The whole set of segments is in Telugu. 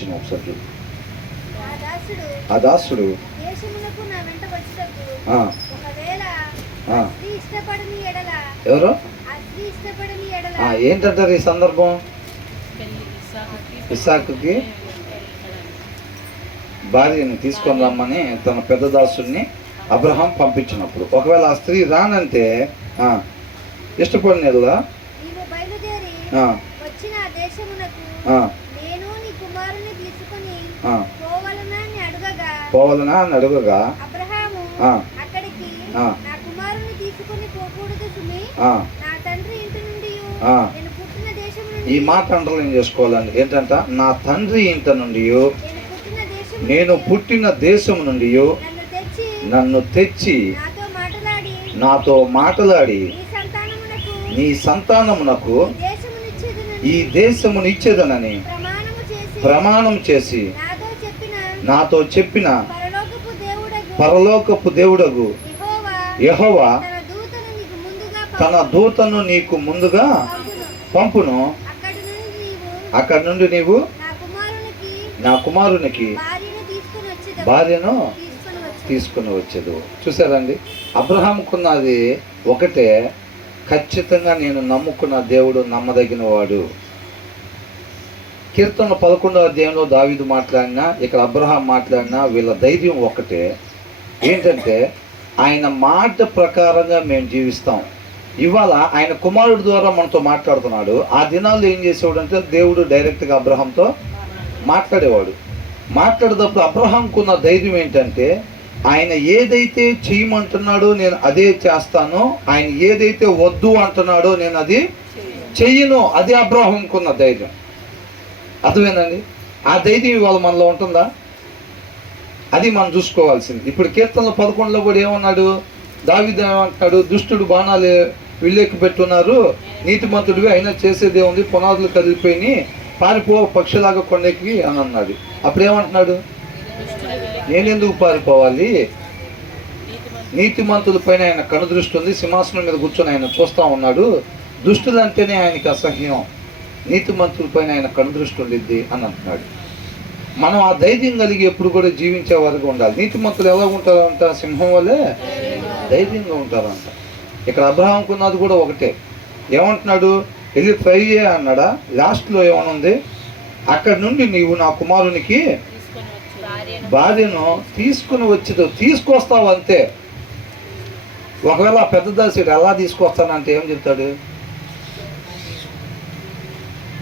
వచ్చిన ఒకసారి ఆ దాసుడు ఎవరు ఏంటంటారు ఈ సందర్భం? ఇస్సాకుకి భార్యని తీసుకొని రమ్మని తన పెద్ద దాసుడిని అబ్రహాం పంపించినప్పుడు, ఒకవేళ ఆ స్త్రీ రానంటే ఇష్టపడినలా పోవాలనా అని అడుగగా ఈ మాట అండర్లైన్ చేసుకోవాలండి. ఏంటంట? నా తండ్రి ఇంట నుండి, నేను పుట్టిన దేశం నుండి నన్ను తెచ్చి నాతో మాట్లాడి నీ సంతానమునకు ఈ దేశమును ఇచ్చేదనని ప్రమాణం చేసి నాతో చెప్పిన పరలోకపు దేవుడగు యెహోవా తన దూతను నీకు ముందుగా పంపును. అక్కడి నుండి నీవు నా కుమారునికి భార్యను తీసుకుని వచ్చేది. చూసారండి, అబ్రహాంకున్నది ఒకటే, ఖచ్చితంగా నేను నమ్ముకున్న దేవుడు నమ్మదగిన వాడు. కీర్తన 11వ అధ్యాయంలో దావీదు మాట్లాడినా, ఇక్కడ అబ్రహాం మాట్లాడినా వీళ్ళ ధైర్యం ఒకటే. ఏంటంటే ఆయన మాట ప్రకారంగా మేము జీవిస్తాం. ఇవాళ ఆయన కుమారుడు ద్వారా మనతో మాట్లాడుతున్నాడు. ఆ దినాల్లో ఏం చేసేవాడు అంటే దేవుడు డైరెక్ట్గా అబ్రహాంతో మాట్లాడేవాడు. మాట్లాడేటప్పుడు అబ్రహాంకున్న ధైర్యం ఏంటంటే ఆయన ఏదైతే చేయమంటున్నాడో నేను అదే చేస్తానో, ఆయన ఏదైతే వద్దు అంటున్నాడో నేను అది చెయ్యను. అదే అబ్రహాంకున్న ధైర్యం. అర్థమేనండి? ఆ ధైర్యం ఇవాళ మనలో ఉంటుందా? అది మనం చూసుకోవాల్సింది. ఇప్పుడు కీర్తనలో 11లో కూడా ఏమన్నాడు? దావీదు ఏమంటున్నాడు? దుష్టుడు బాణాలు విల్లేకి పెట్టున్నారు, నీతిమంతుడివి అయినా చేసేదే ఉంది, పునాదులు కదిలిపోయి పారిపో పక్షిలాగా కొండకి అని అన్నాడు. అప్పుడు ఏమంటున్నాడు? నేనెందుకు పారిపోవాలి? నీతిమంతుల పైన ఆయన కనుదృష్టి ఉంది, సింహాసనం మీద కూర్చొని ఆయన చూస్తూ ఉన్నాడు. దుష్టులంటేనే ఆయనకి అసహ్యం, నీతిమంతుల పైన ఆయన కనుదృష్టి ఉండిద్ది అని అంటున్నాడు. మనం ఆ ధైర్యం కలిగి ఎప్పుడు కూడా జీవించే వరకు ఉండాలి. నీతిమంతులు ఎలా ఉంటారంట? సింహం వల్లే ధైర్యంగా ఉంటారంట. ఇక్కడ అబ్రహాంకున్నది కూడా ఒకటే. ఏమంటున్నాడు? వెళ్ళి ట్రై చేయ అన్నాడా? లాస్ట్లో ఏమనుంది? అక్కడి నుండి నీవు నా కుమారునికి భార్యను తీసుకుని వచ్చి తీసుకొస్తావు అంతే. ఒకవేళ ఆ పెద్ద దాసుడు ఎలా తీసుకొస్తానంటే ఏం చెప్తాడు?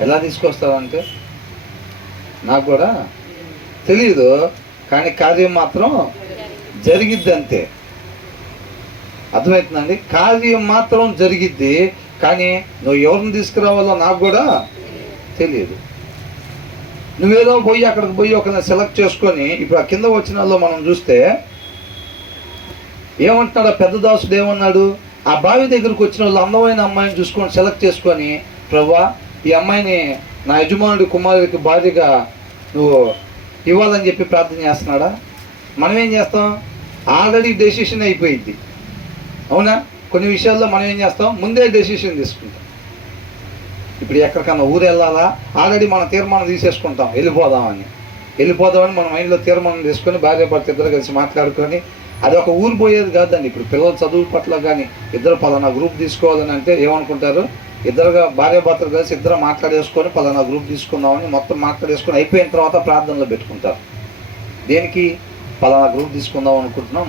ఎలా తీసుకొస్తాడంటే నాకు కూడా తెలీదు, కానీ కార్యం మాత్రం జరిగిద్ది అంతే. అర్థమవుతుందండి? కార్యం మాత్రం జరిగిద్ది, కానీ నువ్వు ఎవరిని తీసుకురావాలో నాకు కూడా తెలియదు. నువ్వేదో పోయి అక్కడికి పోయి ఒకరిని సెలెక్ట్ చేసుకొని, ఇప్పుడు ఆ కింద వచ్చిన వాళ్ళు మనం చూస్తే ఏమంటున్నాడు? ఆ పెద్ద దాసుడు ఏమన్నాడు? ఆ బావి దగ్గరకు వచ్చిన వాళ్ళు అందమైన అమ్మాయిని చూసుకొని సెలెక్ట్ చేసుకొని, ప్రభువా ఈ అమ్మాయిని నా యజమానుడి కుమారుడికి భార్యగా నువ్వు ఇవ్వాలని చెప్పి ప్రార్థన చేస్తున్నాడా? మనం ఏం చేస్తాం? ఆల్రెడీ డెసిషన్ అయిపోయింది. అవునా? కొన్ని విషయాల్లో మనం ఏం చేస్తాం? ముందే డెసిషన్ తీసుకుంటాం. ఇప్పుడు ఎక్కడికన్నా ఊరు వెళ్ళాలా, ఆల్రెడీ మనం తీర్మానం తీసేసుకుంటాం వెళ్ళిపోదామని మన మైండ్లో తీర్మానం తీసుకొని భార్య భర్త ఇద్దరు కలిసి మాట్లాడుకొని, అది ఒక ఊరు పోయేది కాదండి. ఇప్పుడు పిల్లల చదువు పట్ల కానీ ఇద్దరు పలానా గ్రూప్ తీసుకోవాలని అంటే ఏమనుకుంటారు? ఇద్దరుగా భార్య భర్తలు కలిసి ఇద్దరు మాట్లాడేసుకొని పలానా గ్రూప్ తీసుకుందామని మొత్తం మాట్లాడేసుకొని అయిపోయిన తర్వాత ప్రార్థనలో పెట్టుకుంటారు. దేనికి? పలానా గ్రూప్ తీసుకుందాం అనుకుంటున్నాం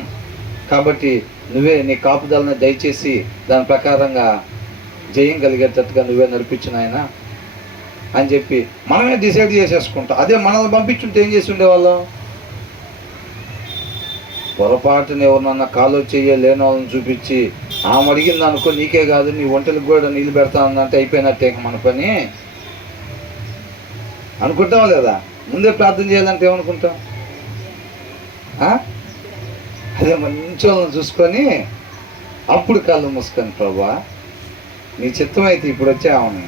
కాబట్టి నువ్వే నీ కాపుదలని దయచేసి దాని ప్రకారంగా జయం కలిగేటట్టుగా నువ్వే నడిపించిన ఆయన అని చెప్పి మనమే డిసైడ్ చేసేసుకుంటాం. అదే మనల్ని పంపించుంటే ఏం చేసి ఉండేవాళ్ళం? పొరపాటున ఎవరినన్నా కాలో లేని వాళ్ళని చూపించి ఆమె అడిగింది అనుకో, నీకే కాదు నీ ఒంటెలకు కూడా నీళ్ళు పెడతానంటే అయిపోయినట్టే మన పని అనుకుంటావా లేదా? ముందే ప్రార్థన చేయాలంటే ఏమనుకుంటాం? అదే మంచి వాళ్ళని చూసుకొని అప్పుడు కళ్ళు మూసుకొని, ప్రభా నీ చిత్తం అయితే ఇప్పుడు వచ్చామని.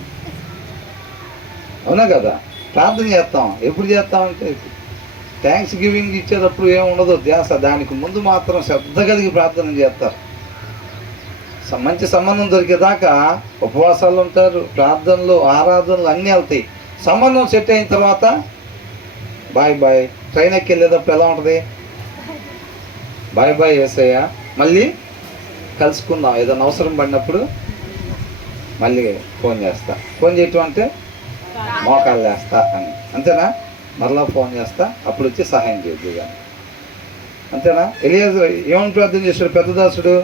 అవునా కదా? ప్రార్థన చేస్తాం. ఎప్పుడు చేస్తామంటే థ్యాంక్స్ గివింగ్ ఇచ్చేటప్పుడు ఏముండదు ధ్యాస, దానికి ముందు మాత్రం శ్రద్ధ కలిగి ప్రార్థన చేస్తారు. మంచి సంబంధం దొరికేదాకా ఉపవాసాలు ఉంటారు, ప్రార్థనలు, ఆరాధనలు అన్నీ వెళ్తాయి. సంబంధం సెట్ అయిన తర్వాత బాయ్ బాయ్. ట్రైన్ ఎక్కి వెళ్ళేటప్పుడు ఎలా ఉంటుంది? బాయ్ బాయ్ యేసయ్య, మళ్ళీ కలుసుకుందాం, ఏదైనా అవసరం పడినప్పుడు మళ్ళీ ఫోన్ చేస్తా. ఫోన్ చేయటం అంటే మోకాళ్ళు వేస్తా అని, అంతేనా? మరలా ఫోన్ చేస్తా, అప్పుడు వచ్చి సహాయం చేయద్దు కానీ, అంతేనా? ఎలియాజరు ఏమని ప్రార్థన చేశాడు పెద్ద దాసుడు?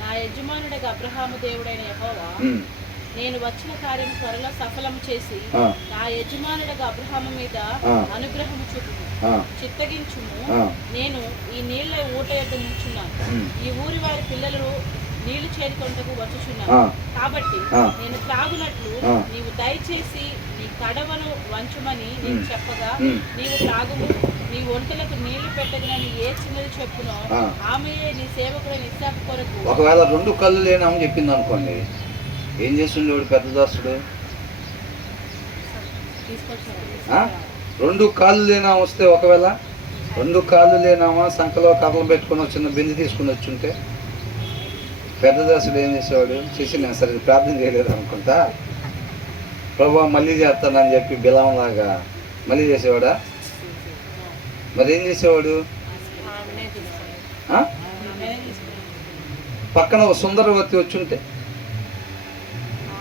నా యజమానుడగా అబ్రహాము దేవుడైన యెహోవా, నేను వచ్చిన కార్యం త్వరలో సఫలం చేసి నా యజమానుడగా అబ్రహాము మీద అనుగ్రహము చూపుము, చిత్తగించుము. నేను ఈ నీళ్ల ఊట యొద్ద నిల్చున్నాను, ఈ ఊరి వారి పిల్లలు నీళ్లు చేరుకొంటకు వచ్చుచున్నాను. కాబట్టి నేను త్రాగునట్లు నీవు దయచేసి నీ కడవను వంచమని నేను చెప్పగా, నీవు త్రాగుము, నీ ఒంటలకు నీళ్లు పెట్టగలని ఏ చిన్నది చెప్పునో ఆమెయే నీ సేవకుడైన ఇస్సాకు కొరకు. ఒకవేళ 2 కళ్ళు లేనామని చెప్పింది అనుకోండి, ఏం చేస్తుండేవాడు పెద్ద దాసుడు? 2 కాళ్ళు లేనామా వస్తే, ఒకవేళ 2 కాళ్ళు లేనామా సంఖలో కర్రలు పెట్టుకుని చిన్న బిందె తీసుకుని వచ్చుంటే పెద్ద దాసుడు ఏం చేసేవాడు? చేసి నేను సరే ప్రార్థన చేయలేదు అనుకుంటా, ప్రభు మళ్ళీ చేస్తానని చెప్పి బిలంలాగా మళ్ళీ చేసేవాడా? మరి ఏం చేసేవాడు? పక్కన ఒక సుందరవతి వచ్చుంటే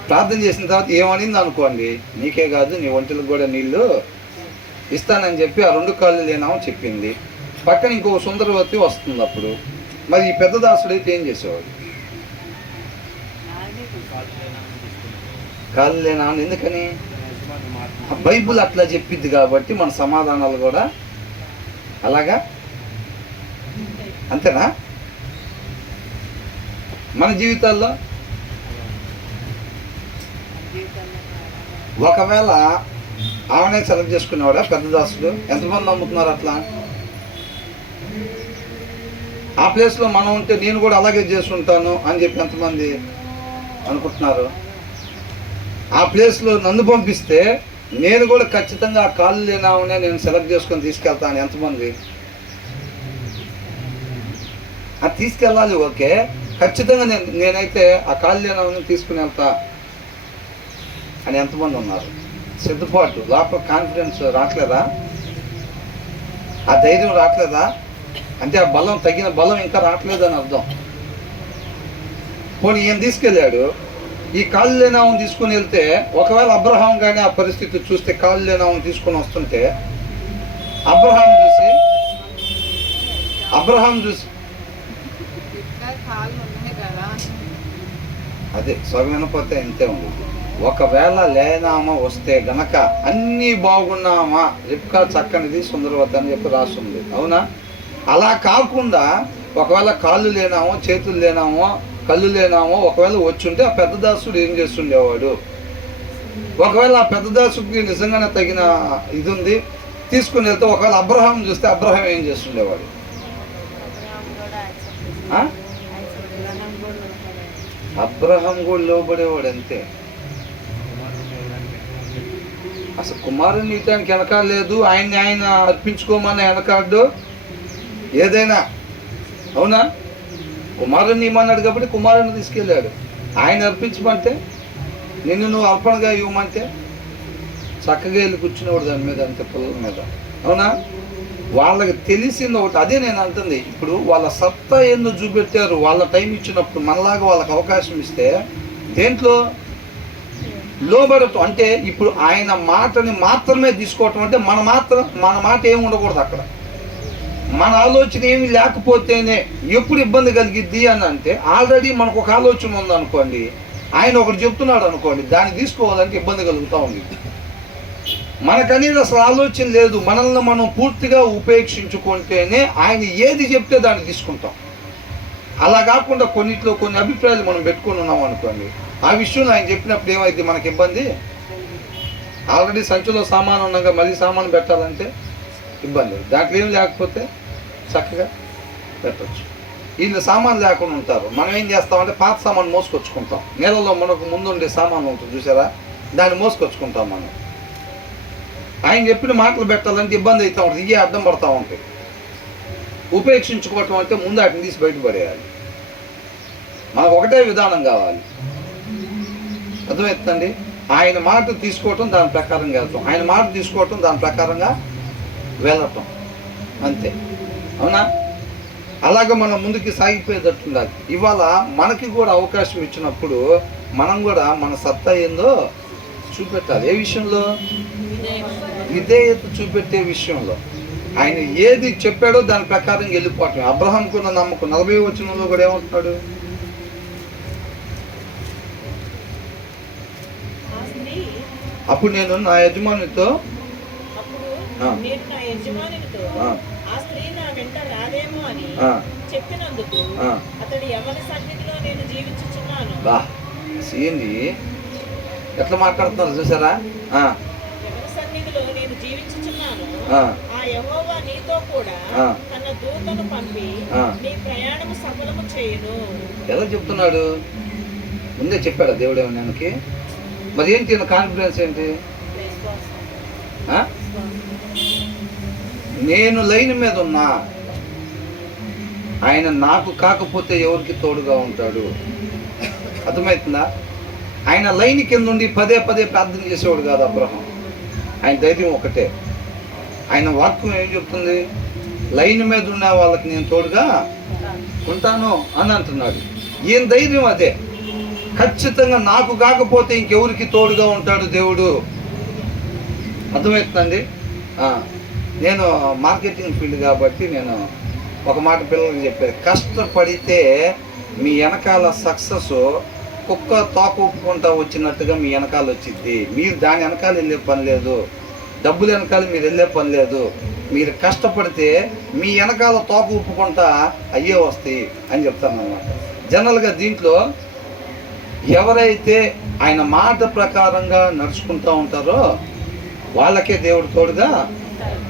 ప్రార్థన చేసిన తర్వాత ఏమనింది అనుకోండి, నీకే కాదు నీ ఒంటిలకు కూడా నీళ్ళు ఇస్తానని చెప్పి ఆ 2 కాళ్ళు లేనామని చెప్పింది. పక్కన ఇంకో సుందరవతి వస్తుంది. అప్పుడు మరి ఈ పెద్ద దాసుడు అయితే ఏం చేసేవాడు? కాళ్ళు లేనామని. ఎందుకని? బైబుల్ అట్లా చెప్పిద్ది కాబట్టి మన సమాధానాలు కూడా అలాగా, అంతేనా? మన జీవితాల్లో ఒకవేళ ఆమెనే సెలెక్ట్ చేసుకునేవాడా పెద్ద దాసుడు? ఎంతమంది నమ్ముతున్నారు అట్లా? ఆ ప్లేస్లో మనం ఉంటే నేను కూడా అలాగే చేస్తుంటాను అని చెప్పి ఎంతమంది అనుకుంటున్నారు? ఆ ప్లేస్లో నన్ను పంపిస్తే నేను కూడా ఖచ్చితంగా ఆ కాళ్ళు లేనామనే నేను సెలెక్ట్ చేసుకొని తీసుకెళ్తాను ఎంతమంది? అది తీసుకెళ్ళాలి, ఓకే, ఖచ్చితంగా నేనైతే ఆ కాళ్ళు లేనామని తీసుకుని వెళ్తా అని ఎంతమంది ఉన్నారు? సిద్ధపాటు, లోపల కాన్ఫిడెన్స్ రావట్లేదా? ఆ ధైర్యం రావట్లేదా? అంటే ఆ బలం, తగిన బలం ఇంకా రావట్లేదని అర్థం. పోనీ ఈయన తీసుకెళ్ళాడు, ఈ కాళ్ళు లేనామని తీసుకుని వెళ్తే ఒకవేళ అబ్రహాం కానీ ఆ పరిస్థితి చూస్తే కాళ్ళు లేనామని తీసుకొని వస్తుంటే అబ్రహాం చూసి అదే సగమైనపోతే ఇంతే ఉంది. ఒకవేళ లేనామా వస్తే గనక అన్నీ బాగున్నామా, రిబ్కా చక్కనిది సుందరవతి అని చెప్పి రాస్తుంది, అవునా? అలా కాకుండా ఒకవేళ కాళ్ళు లేనామో, చేతులు లేనామో, కళ్ళు లేనామో ఒకవేళ వచ్చుంటే ఆ పెద్ద దాసుడు ఏం చేస్తుండేవాడు? ఒకవేళ ఆ పెద్ద దాసుడికి నిజంగానే తగిన ఇది ఉంది, తీసుకుని వెళ్తే ఒకవేళ అబ్రహాం చూస్తే అబ్రహాం ఏం చేస్తుండేవాడు? అబ్రహాం కూడా లోబడేవాడు అంతే. అసలు కుమారుని ఇటానికి వెనకాలేదు, ఆయన్ని ఆయన అర్పించుకోమని వెనకాడు ఏదైనా, అవునా? కుమారుని ఇమ్మన్నాడు కాబట్టి కుమారుని తీసుకెళ్ళాడు. ఆయన అర్పించమంటే, నిన్ను నువ్వు అర్పణగా ఇవ్వమంటే చక్కగా వెళ్ళి కూర్చునేవాడు దాని మీద, అంతే, పిల్లల మీద, అవునా? వాళ్ళకి తెలిసింది ఒకటి, అదే నేను అంటుంది. ఇప్పుడు వాళ్ళ సత్తా ఏందో చూపెట్టారు, వాళ్ళ టైం ఇచ్చినప్పుడు మనలాగా వాళ్ళకి అవకాశం ఇస్తే దేంట్లో లోబడటం అంటే, ఇప్పుడు ఆయన మాటని మాత్రమే తీసుకోవటం అంటే మన మాట ఏమి ఉండకూడదు అక్కడ. మన ఆలోచన ఏమి లేకపోతేనే ఎప్పుడు ఇబ్బంది కలిగిద్ది అని అంటే, ఆల్రెడీ మనకు ఒక ఆలోచన ఉందనుకోండి, ఆయన ఒకటి చెప్తున్నాడు అనుకోండి, దాన్ని తీసుకోవాలంటే ఇబ్బంది కలుగుతూ ఉంది. మనకనేది అసలు ఆలోచన లేదు, మనల్ని మనం పూర్తిగా ఉపేక్షించుకుంటేనే ఆయన ఏది చెప్తే దాన్ని తీసుకుంటాం. అలా కాకుండా కొన్నిట్లో కొన్ని అభిప్రాయాలు మనం పెట్టుకొని ఉన్నాం అనుకోండి, ఆ విషయంలో ఆయన చెప్పినప్పుడు ఏమైంది మనకి ఇబ్బంది? ఆల్రెడీ సంచిలో సామాను ఉండగా మళ్ళీ సామాను పెట్టాలంటే ఇబ్బంది. దాంట్లో ఏం లేకపోతే చక్కగా పెట్టచ్చు. వీళ్ళు సామాన్ లేకుండా ఉంటారు, మనం ఏం చేస్తామంటే పాత సామాను మోసుకొచ్చుకుంటాం. నీళ్ళలో మనకు ముందు ఉండే సామాను ఉంటుంది చూసారా, దాన్ని మోసుకొచ్చుకుంటాం మనం. ఆయన చెప్పిన మాటలు పెట్టాలంటే ఇబ్బంది అవుతూ ఉంటుంది, ఇవే అడ్డం పడతా ఉంటాయి. ఉపేక్షించుకోవటం అంటే ముందు వాటిని తీసి బయటపడేయాలి. మనకు ఒకటే విధానం కావాలి. అర్థమవుతుందండి? ఆయన మాట తీసుకోవటం, దాని ప్రకారంగా వెళ్తాం. ఆయన మాట తీసుకోవటం, దాని ప్రకారంగా వెళ్ళటం, అంతే. అవునా? అలాగే మనం ముందుకి సాగిపోయేటట్టు ఉండాలి. ఇవాళ మనకి కూడా అవకాశం ఇచ్చినప్పుడు మనం కూడా మన సత్తా ఏందో చూపెట్టాలి. ఏ విషయంలో? విధేయత చూపెట్టే విషయంలో. ఆయన ఏది చెప్పాడో దాని ప్రకారం వెళ్ళిపోవటం. అబ్రహాంకున్న నమ్మకం 40వ వచనంలో కూడా ఏమంటున్నాడు? అప్పుడు నేను నా యజమానితో చెప్పినందుకు అతడు యవ్వన సన్నిధిలో నేను జీవించుచున్నాను. ఏంది ఎట్లా మాట్లాడుతున్నారు చూసారా? యవ్వన సన్నిధిలో నేను జీవించుచున్నాను. ఆ యెహోవా నీతో కూడా తన దూతను పంపి నీ ప్రయాణము సఫలము చేయును. ఎలా చెప్తున్నాడు? ముందే చెప్పాడా దేవుడు ఏమన్నానికి? మరి ఏంటి కాన్ఫిడెన్స్ ఏంటి? నేను లైన్ మీద ఉన్నా, ఆయన నాకు కాకపోతే ఎవరికి తోడుగా ఉంటాడు. అర్థమవుతుందా? ఆయన లైన్ కింద ఉండి పదే పదే ప్రార్థన చేసేవాడు కాదు అబ్రహాం. ఆయన ధైర్యం ఒకటే. ఆయన వాక్యం ఏం చెప్తుంది? లైన్ మీద ఉన్న వాళ్ళకి నేను తోడుగా ఉంటాను అని అంటున్నాడు. ఏం ధైర్యం అదే. ఖచ్చితంగా నాకు కాకపోతే ఇంకెవరికి తోడుగా ఉంటాడు దేవుడు. అర్థమవుతుందండి? నేను మార్కెటింగ్ ఫీల్డ్ కాబట్టి నేను ఒక మాట పిల్లలకి చెప్పేది, కష్టపడితే మీ వెనకాల సక్సెస్ కుక్క తోకుకుంటా వచ్చినట్టుగా మీ వెనకాల వచ్చింది. మీరు దాని వెనకాల వెళ్ళే పని లేదు, డబ్బులు వెనకాల మీరు వెళ్ళే పని లేదు. మీరు కష్టపడితే మీ వెనకాల తోక ఉప్పుకుంటా అయ్యే వస్తాయి అని చెప్తాను అన్నమాట. జనరల్గా దీంట్లో ఎవరైతే ఆయన మాట ప్రకారంగా నడుచుకుంటూ ఉంటారో వాళ్ళకే దేవుడు తోడుగా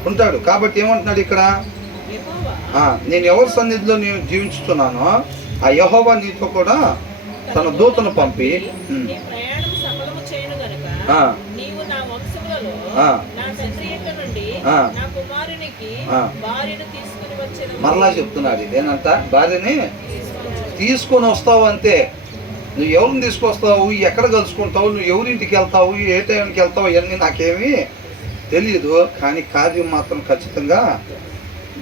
ఉంటాడు. కాబట్టి ఏమంటున్నాడు ఇక్కడ? నేను ఎవరి సన్నిధిలో నేను జీవించుతున్నానో ఆ యెహోవా నీతో కూడా తన దూతను పంపి మరలా చెప్తున్నాడు ఏంటంట, భార్యని తీసుకొని వస్తావు అంతే. నువ్వు ఎవరిని తీసుకొస్తావు, ఎక్కడ కలుసుకుంటావు, నువ్వు ఎవరింటికి వెళ్తావు, ఏ టైంకి వెళ్తావు, ఇవన్నీ నాకేమీ తెలియదు, కానీ కార్యం మాత్రం ఖచ్చితంగా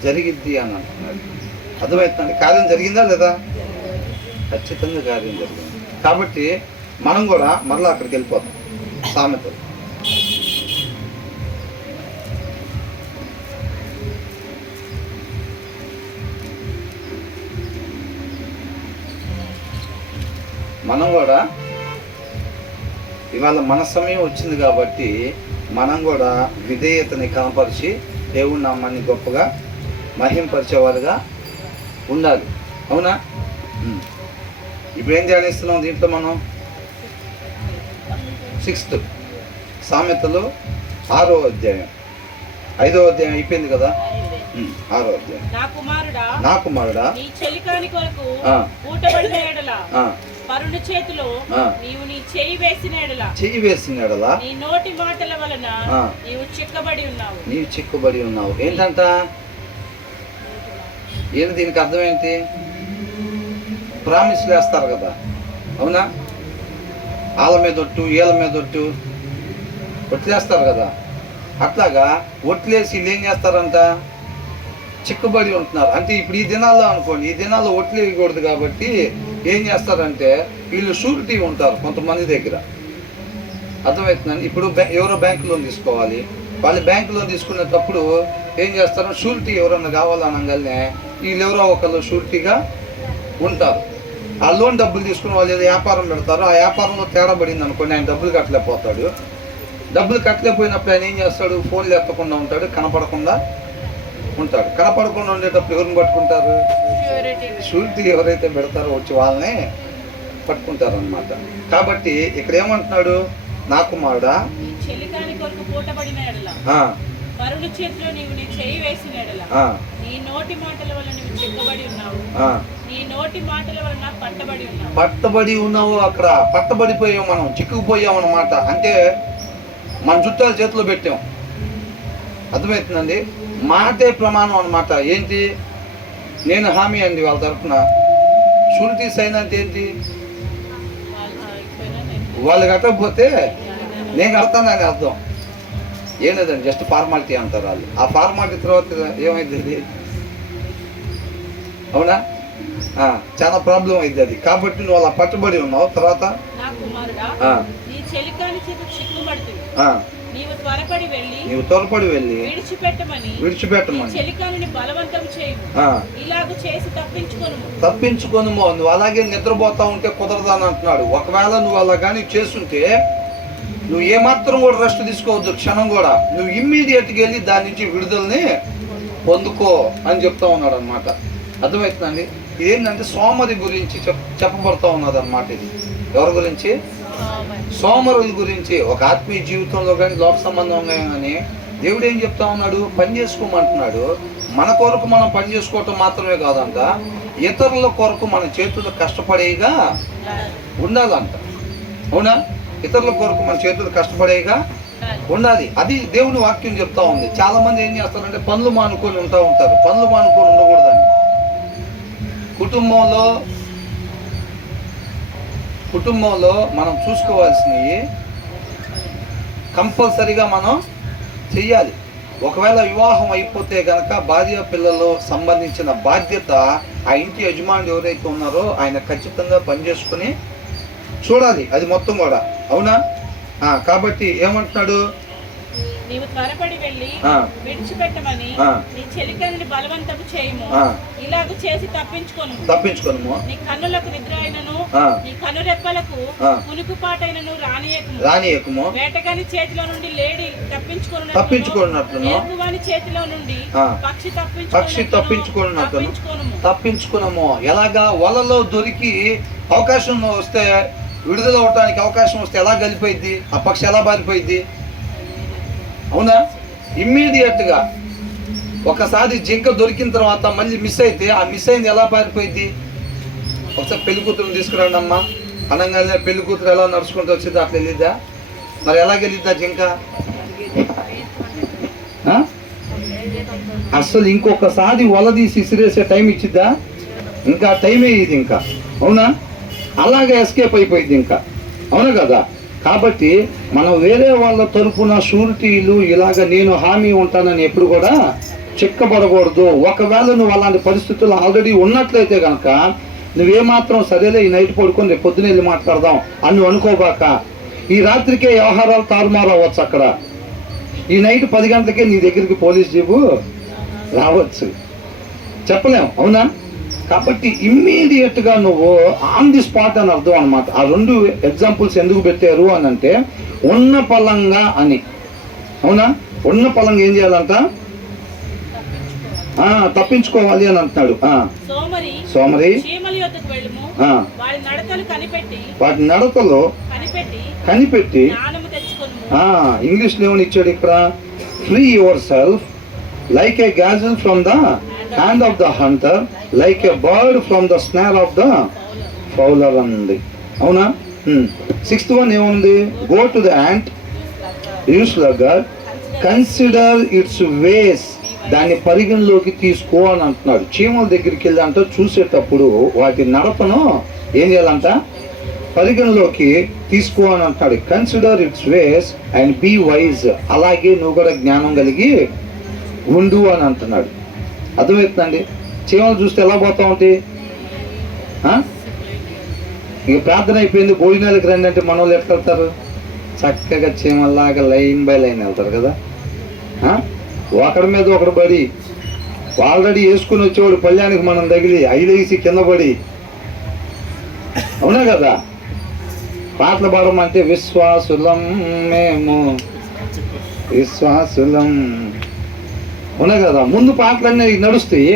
జరిగిద్ది అని అంటున్నాడు. అర్థమవుతుందండి? కార్యం జరిగిందా లేదా? ఖచ్చితంగా కార్యం జరిగింది. కాబట్టి మనం కూడా మరలా అక్కడికి వెళ్ళిపోతాం. సామెతలు మనం కూడా ఇవాళ మన సమయం వచ్చింది కాబట్టి మనం కూడా విధేయతని కనపరిచి దేవుడి నామాన్ని గొప్పగా మహింపరిచేవారుగా ఉండాలి. అవునా? ఇప్పుడు ఏం ధ్యానిస్తున్నాం దీంట్లో మనం? 6th సామెతలు 6వ అధ్యాయం. 5వ అధ్యాయం అయిపోయింది కదా, 6వ అధ్యాయం. నా కుమారుడా నీ చెలికాని కొరకు ఊటబడిన ఎడల పరుని చేతిలో నీవు నీ చెయ్యి వేసిన ఎడల నీ నోటి మాటల వలన నీవు చిక్కబడి ఉన్నావు. ఏంటంట? ఏంటి దీనికి అర్థం ఏంటి? ప్రామిస్లు వేస్తారు కదా, అవునా? ఆళ్ళ మీద ఒట్టు, ఈళ్ళ మీద ఒట్టు, ఒట్లేస్తారు కదా. అట్లాగా ఒట్లేసి వీళ్ళు ఏం చేస్తారంట? చిక్కుబడి ఉంటున్నారు. అంటే ఇప్పుడు ఈ దినాల్లో అనుకోండి, ఈ దినాల్లో ఒట్లు వేయకూడదు కాబట్టి ఏం చేస్తారంటే వీళ్ళు షూరిటీ ఉంటారు కొంతమంది దగ్గర. అర్థమవుతుందండి? ఇప్పుడు ఎవరో బ్యాంకు లోన్ తీసుకోవాలి, వాళ్ళు బ్యాంకు లోన్ తీసుకునేటప్పుడు ఏం చేస్తారు? షూరిటీ ఎవరన్నా కావాలనగానే వీళ్ళు ఎవరో ఒకళ్ళు షూరిటీగా ఉంటారు. ఆ లోన్ డబ్బులు తీసుకుని వాళ్ళు ఏదో వ్యాపారం పెడతారు, ఆ వ్యాపారంలో తేడా పడింది అనుకోండి, ఆయన డబ్బులు కట్టలేకపోతాడు. డబ్బులు కట్టలేకపోయినప్పుడు ఆయన ఏం చేస్తాడు? ఫోన్లు ఎత్తకుండా ఉంటాడు, కనపడకుండా ఉంటాడు. కనపడకుండా ఉండేటప్పుడు ఎవరిని పట్టుకుంటారు? షూరిటీ ఎవరైతే పెడతారో వచ్చి వాళ్ళనే పట్టుకుంటారు అన్నమాట. కాబట్టి ఇక్కడ ఏమంటున్నాడు? నా కుమారుడా పరుని చేతిలో నీవు నీ చెయ్యి వేసిన ఎడల నీ నోటి మాటల వల్ల నీవు చిక్కబడి ఉన్నావు, నీ నోటి మాటల వలన పట్టబడి ఉన్నావు. అక్కడ పట్టబడిపోయాం, మనం చిక్కుకుపోయాం అన్నమాట. అంటే మన చుట్టాల చేతిలో పెట్టాం. అర్థమవుతుందండి? మాటే ప్రమాణం అన్నమాట. ఏంటి? నేను హామీ అండి వాళ్ళ తరఫున. షూరిటీ సైన్ అంటే ఏంటి? వాళ్ళు కట్టకపోతే నేను కడతానని అర్థం. ఏం లేదండి, జస్ట్ ఫార్మాలిటీ అంటారు వాళ్ళు. ఆ ఫార్మాలిటీ తర్వాత ఏమైంది? అవునా? చాలా ప్రాబ్లం అయింది అది. కాబట్టి నువ్వు అలా పట్టుబడి ఉన్నావు. తర్వాత నీవు త్వరపడి వెళ్ళి విడిచిపెట్టమని తప్పించుకొను. నువ్వు అలాగే నిద్రపోతా ఉంటే కుదరదని అంటున్నాడు. ఒకవేళ నువ్వు అలా కానీ చేస్తుంటే నువ్వు ఏమాత్రం కూడా రెస్ట్ తీసుకోవద్దు, క్షణం కూడా. నువ్వు ఇమ్మీడియట్గా వెళ్ళి దాని నుంచి విడుదలని పొందుకో అని చెప్తా ఉన్నాడు అనమాట. అర్థమవుతుందండి? ఇదేంటంటే సోమరి గురించి చెప్పబడుతూ ఉన్నది అనమాట. ఇది ఎవరి గురించి? సోమరుల గురించి. ఒక ఆత్మీయ జీవితంలో కానీ లోక సంబంధంగా కానీ దేవుడు ఏం చెప్తా ఉన్నాడు? పని చేసుకోమంటున్నాడు. మన కొరకు మనం పని చేసుకోవటం మాత్రమే కాదంట, ఇతరుల కొరకు మన చేతులు కష్టపడేగా ఉండాలంట. అవునా? ఇతరుల కొరకు మన చేతులు కష్టపడేగా ఉండాలి. అది దేవుని వాక్యం చెప్తా ఉంది. చాలా మంది ఏం చేస్తారంటే పనులు మానుకొని ఉంటారు. పనులు మానుకొని ఉండకూడదని. కుటుంబంలో మనం చూసుకోవాల్సినవి కంపల్సరీగా మనం చెయ్యాలి. ఒకవేళ వివాహం అయిపోతే కనుక భార్య పిల్లలు సంబంధించిన బాధ్యత ఆ ఇంటి యజమాని ఎవరైతే ఉన్నారో ఆయన ఖచ్చితంగా పనిచేసుకుని చూడాలి. అది మొత్తం కూడా. అవునా? కాబట్టి ఏమంటున్నాడు? నీవు త్వరపడి వెళ్ళి విడిచిపెట్టమని నీ చెలికని బలవంతము చేయము. ఇలాగ చేసి తప్పించుకొను. నీ కన్నులకు నిద్ర అయినను నీ కనురెప్పలకు కునుకుపాటైనను రానియకుము. వేటగాని చేతిలో నుండి లేడి తప్పించుకున్నట్లు ఎరుపువాని చేతిలో నుండి పక్షి తప్పించుకునము. ఎలాగా? వలలో దొరికి అవకాశం వస్తే, విడుదల అవటానికి అవకాశం వస్తే ఎలా గలిపోయింది? ఆ పక్షి ఎలా పారిపోయింది? అవునా? ఇమ్మీడియట్గా ఒకసారి జింక దొరికిన తర్వాత మళ్ళీ మిస్ అయితే ఆ మిస్ అయింది ఎలా పారిపోయింది? ఒకసారి పెళ్లి కూతురుని తీసుకురండి అమ్మా అనగానే పెళ్లి కూతురు ఎలా నడుచుకుంటూ వచ్చింది? అట్లా వెళ్ళిద్దా? మరి ఎలా వెళ్ళిద్దా జింక? అసలు ఇంకొకసారి వల తీసి ఇసిరేసే టైం ఇచ్చిద్దా? ఇంకా టైమే ఇది ఇంకా. అవునా? అలాగే ఎస్కేప్ అయిపోయింది ఇంకా. అవునా కదా? కాబట్టి మనం వేరే వాళ్ళ తరపున షూరిటీలు ఇలాగ నేను హామీ ఉంటానని ఎప్పుడు కూడా చిక్కబడకూడదు. ఒకవేళ నువ్వు అలాంటి పరిస్థితుల్లో ఆల్రెడీ ఉన్నట్లయితే కనుక నువ్వేమాత్రం సరేలే ఈ నైట్ పడుకొని రేపు పొద్దున వెళ్ళి మాట్లాడదాం అని నువ్వు అనుకోబాక. ఈ రాత్రికే వ్యవహారాలు తారుమారు అవ్వచ్చు. అక్కడ ఈ నైట్ 10 గంటలకే నీ దగ్గరికి పోలీస్ జీపు రావచ్చు, చెప్పలేం. అవునా? కాబట్టి ఇమ్మీడియట్గా నువ్వు ఆన్ ది స్పాట్ అని అర్థం అనమాట. ఆ 2 ఎగ్జాంపుల్స్ ఎందుకు పెట్టారు అని అంటే ఉన్న పలంగా అని. అవునా? ఉన్న పలంగా ఏం చేయాలంట? తప్పించుకోవాలి అని అంటున్నాడు. సోమరి వాటి నడతలో కనిపెట్టి ఇంగ్లీష్లో ఏమని ఇచ్చాడు ఇక్కడ? Free yourself like a gazelle from the hand of the hunter, like a bird from the snare of the fowler ఉంది. అవునా? 6th వన్ ఏముంది? Go to the ant you sluggard consider its ways. దాన్ని పరిగణలోకి తీసుకో అని అంటున్నాడు. చీమల దగ్గరికి వెళ్ళి అంట చూసేటప్పుడు వాటి నడపను ఏం చేయాలంట? పరిగణలోకి తీసుకో అని అంటున్నాడు. Consider its ways and be wise. అలాగే నువ్వు కూడా జ్ఞానం కలిగి ఉండు అని అంటున్నాడు. అర్థమవుతుందండి? చీమలు చూస్తే ఎలా పోతా ఉంటాయి? ఇక ప్రార్థన అయిపోయింది, భోజనాలకు రండి అంటే మన వాళ్ళు ఎట్లా వెళ్తారు? చక్కగా చీమల్లాగా లైన్ బై లైన్ వెళ్తారు కదా. ఒకడి మీద ఒకడు పడి ఆల్రెడీ వేసుకుని వచ్చేవాడు పళ్ళ్యానికి మనం తగిలి 5 కింద పడి. అవునా కదా? పాటలు పాడమంటే విశ్వాసులం మేము విశ్వాసులం. అవునా కదా? ముందు పాటలన్నీ నడుస్తాయి,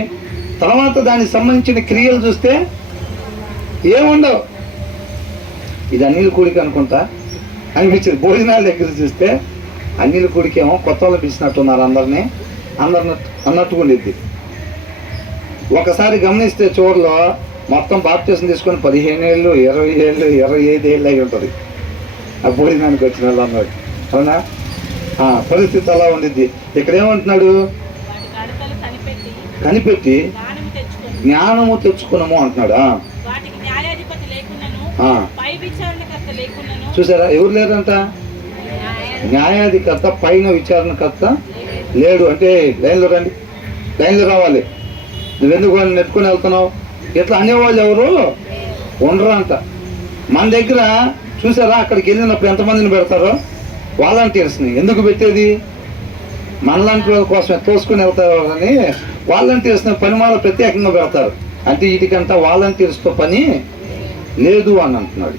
తర్వాత దానికి సంబంధించిన క్రియలు చూస్తే ఏముండవు. ఇది అన్నిల కూడిక అనుకుంటా అనిపించింది. భోజనాల దగ్గర చూస్తే అన్నిల కూడికేమో కొత్త వాళ్ళు పిలిచినట్టున్నారు అందరినీ అన్నట్టుగా ఉండేది. ఒకసారి గమనిస్తే చివరిలో మొత్తం బాప్టిజం తీసుకొని 15 ఏళ్ళు 20 ఏళ్ళు 25 ఏళ్ళు అయి ఉంటుంది ఆ భోజనానికి వచ్చిన వాళ్ళు అన్నాడు. అవునా? పరిస్థితి అలా ఉండిద్ది. ఇక్కడ ఏమంటున్నాడు? కనిపెట్టి జ్ఞానము తెచ్చుకున్నాము అంటున్నాడు. వాటికి న్యాయాధిపతి లేకున్నను, పై విచారణకర్త లేకున్నను. చూసారా, ఎవరు లేరంట? న్యాయాధికర్త, పైన విచారణకర్త లేడు. అంటే లైన్లో రండి, లైన్లో రావాలి. నువ్వెందుకు వాళ్ళని నెట్టుకొని వెళ్తున్నావు? ఇట్లా అనేవాళ్ళు ఎవరు ఉండరు అంట. మన దగ్గర చూసారా, అక్కడికి వెళ్ళినప్పుడు ఎంతమందిని పెడతారో? వాలంటీర్స్ని. ఎందుకు పెట్టేది? మనలాంటి వాళ్ళ కోసమే, తోసుకొని వెళ్తారు అని వాలంటీర్స్ని పనిమాల ప్రత్యేకంగా పెడతారు. అంటే వీటికంతా వాలంటీర్స్తో పని లేదు అని అంటున్నాడు.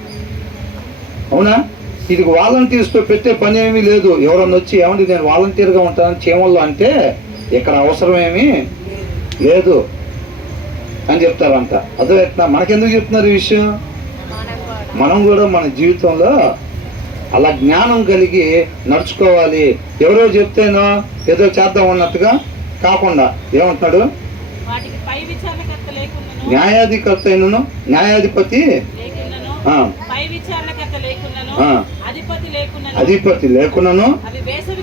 అవునా? ఇది వాలంటీర్స్తో పెట్టే పని ఏమీ లేదు. ఎవరన్నా వచ్చి ఏమండి నేను వాలంటీర్గా ఉంటానని చీమల్లో అంటే ఇక్కడ అవసరం ఏమీ లేదు అని చెప్తారంట. అర్థమవుతుందా? మనకెందుకు చెప్తున్నారు ఈ విషయం? మనం కూడా మన జీవితంలో అలా జ్ఞానం కలిగి నడుచుకోవాలి. ఎవరో చెప్తేనో ఏదో చేద్దాం అన్నట్టుగా కాకుండా ఏమంటున్నాడు? న్యాయాధికర్త అయినను, న్యాయాధిపతి అధిపతి లేకున్నాను. వేసవి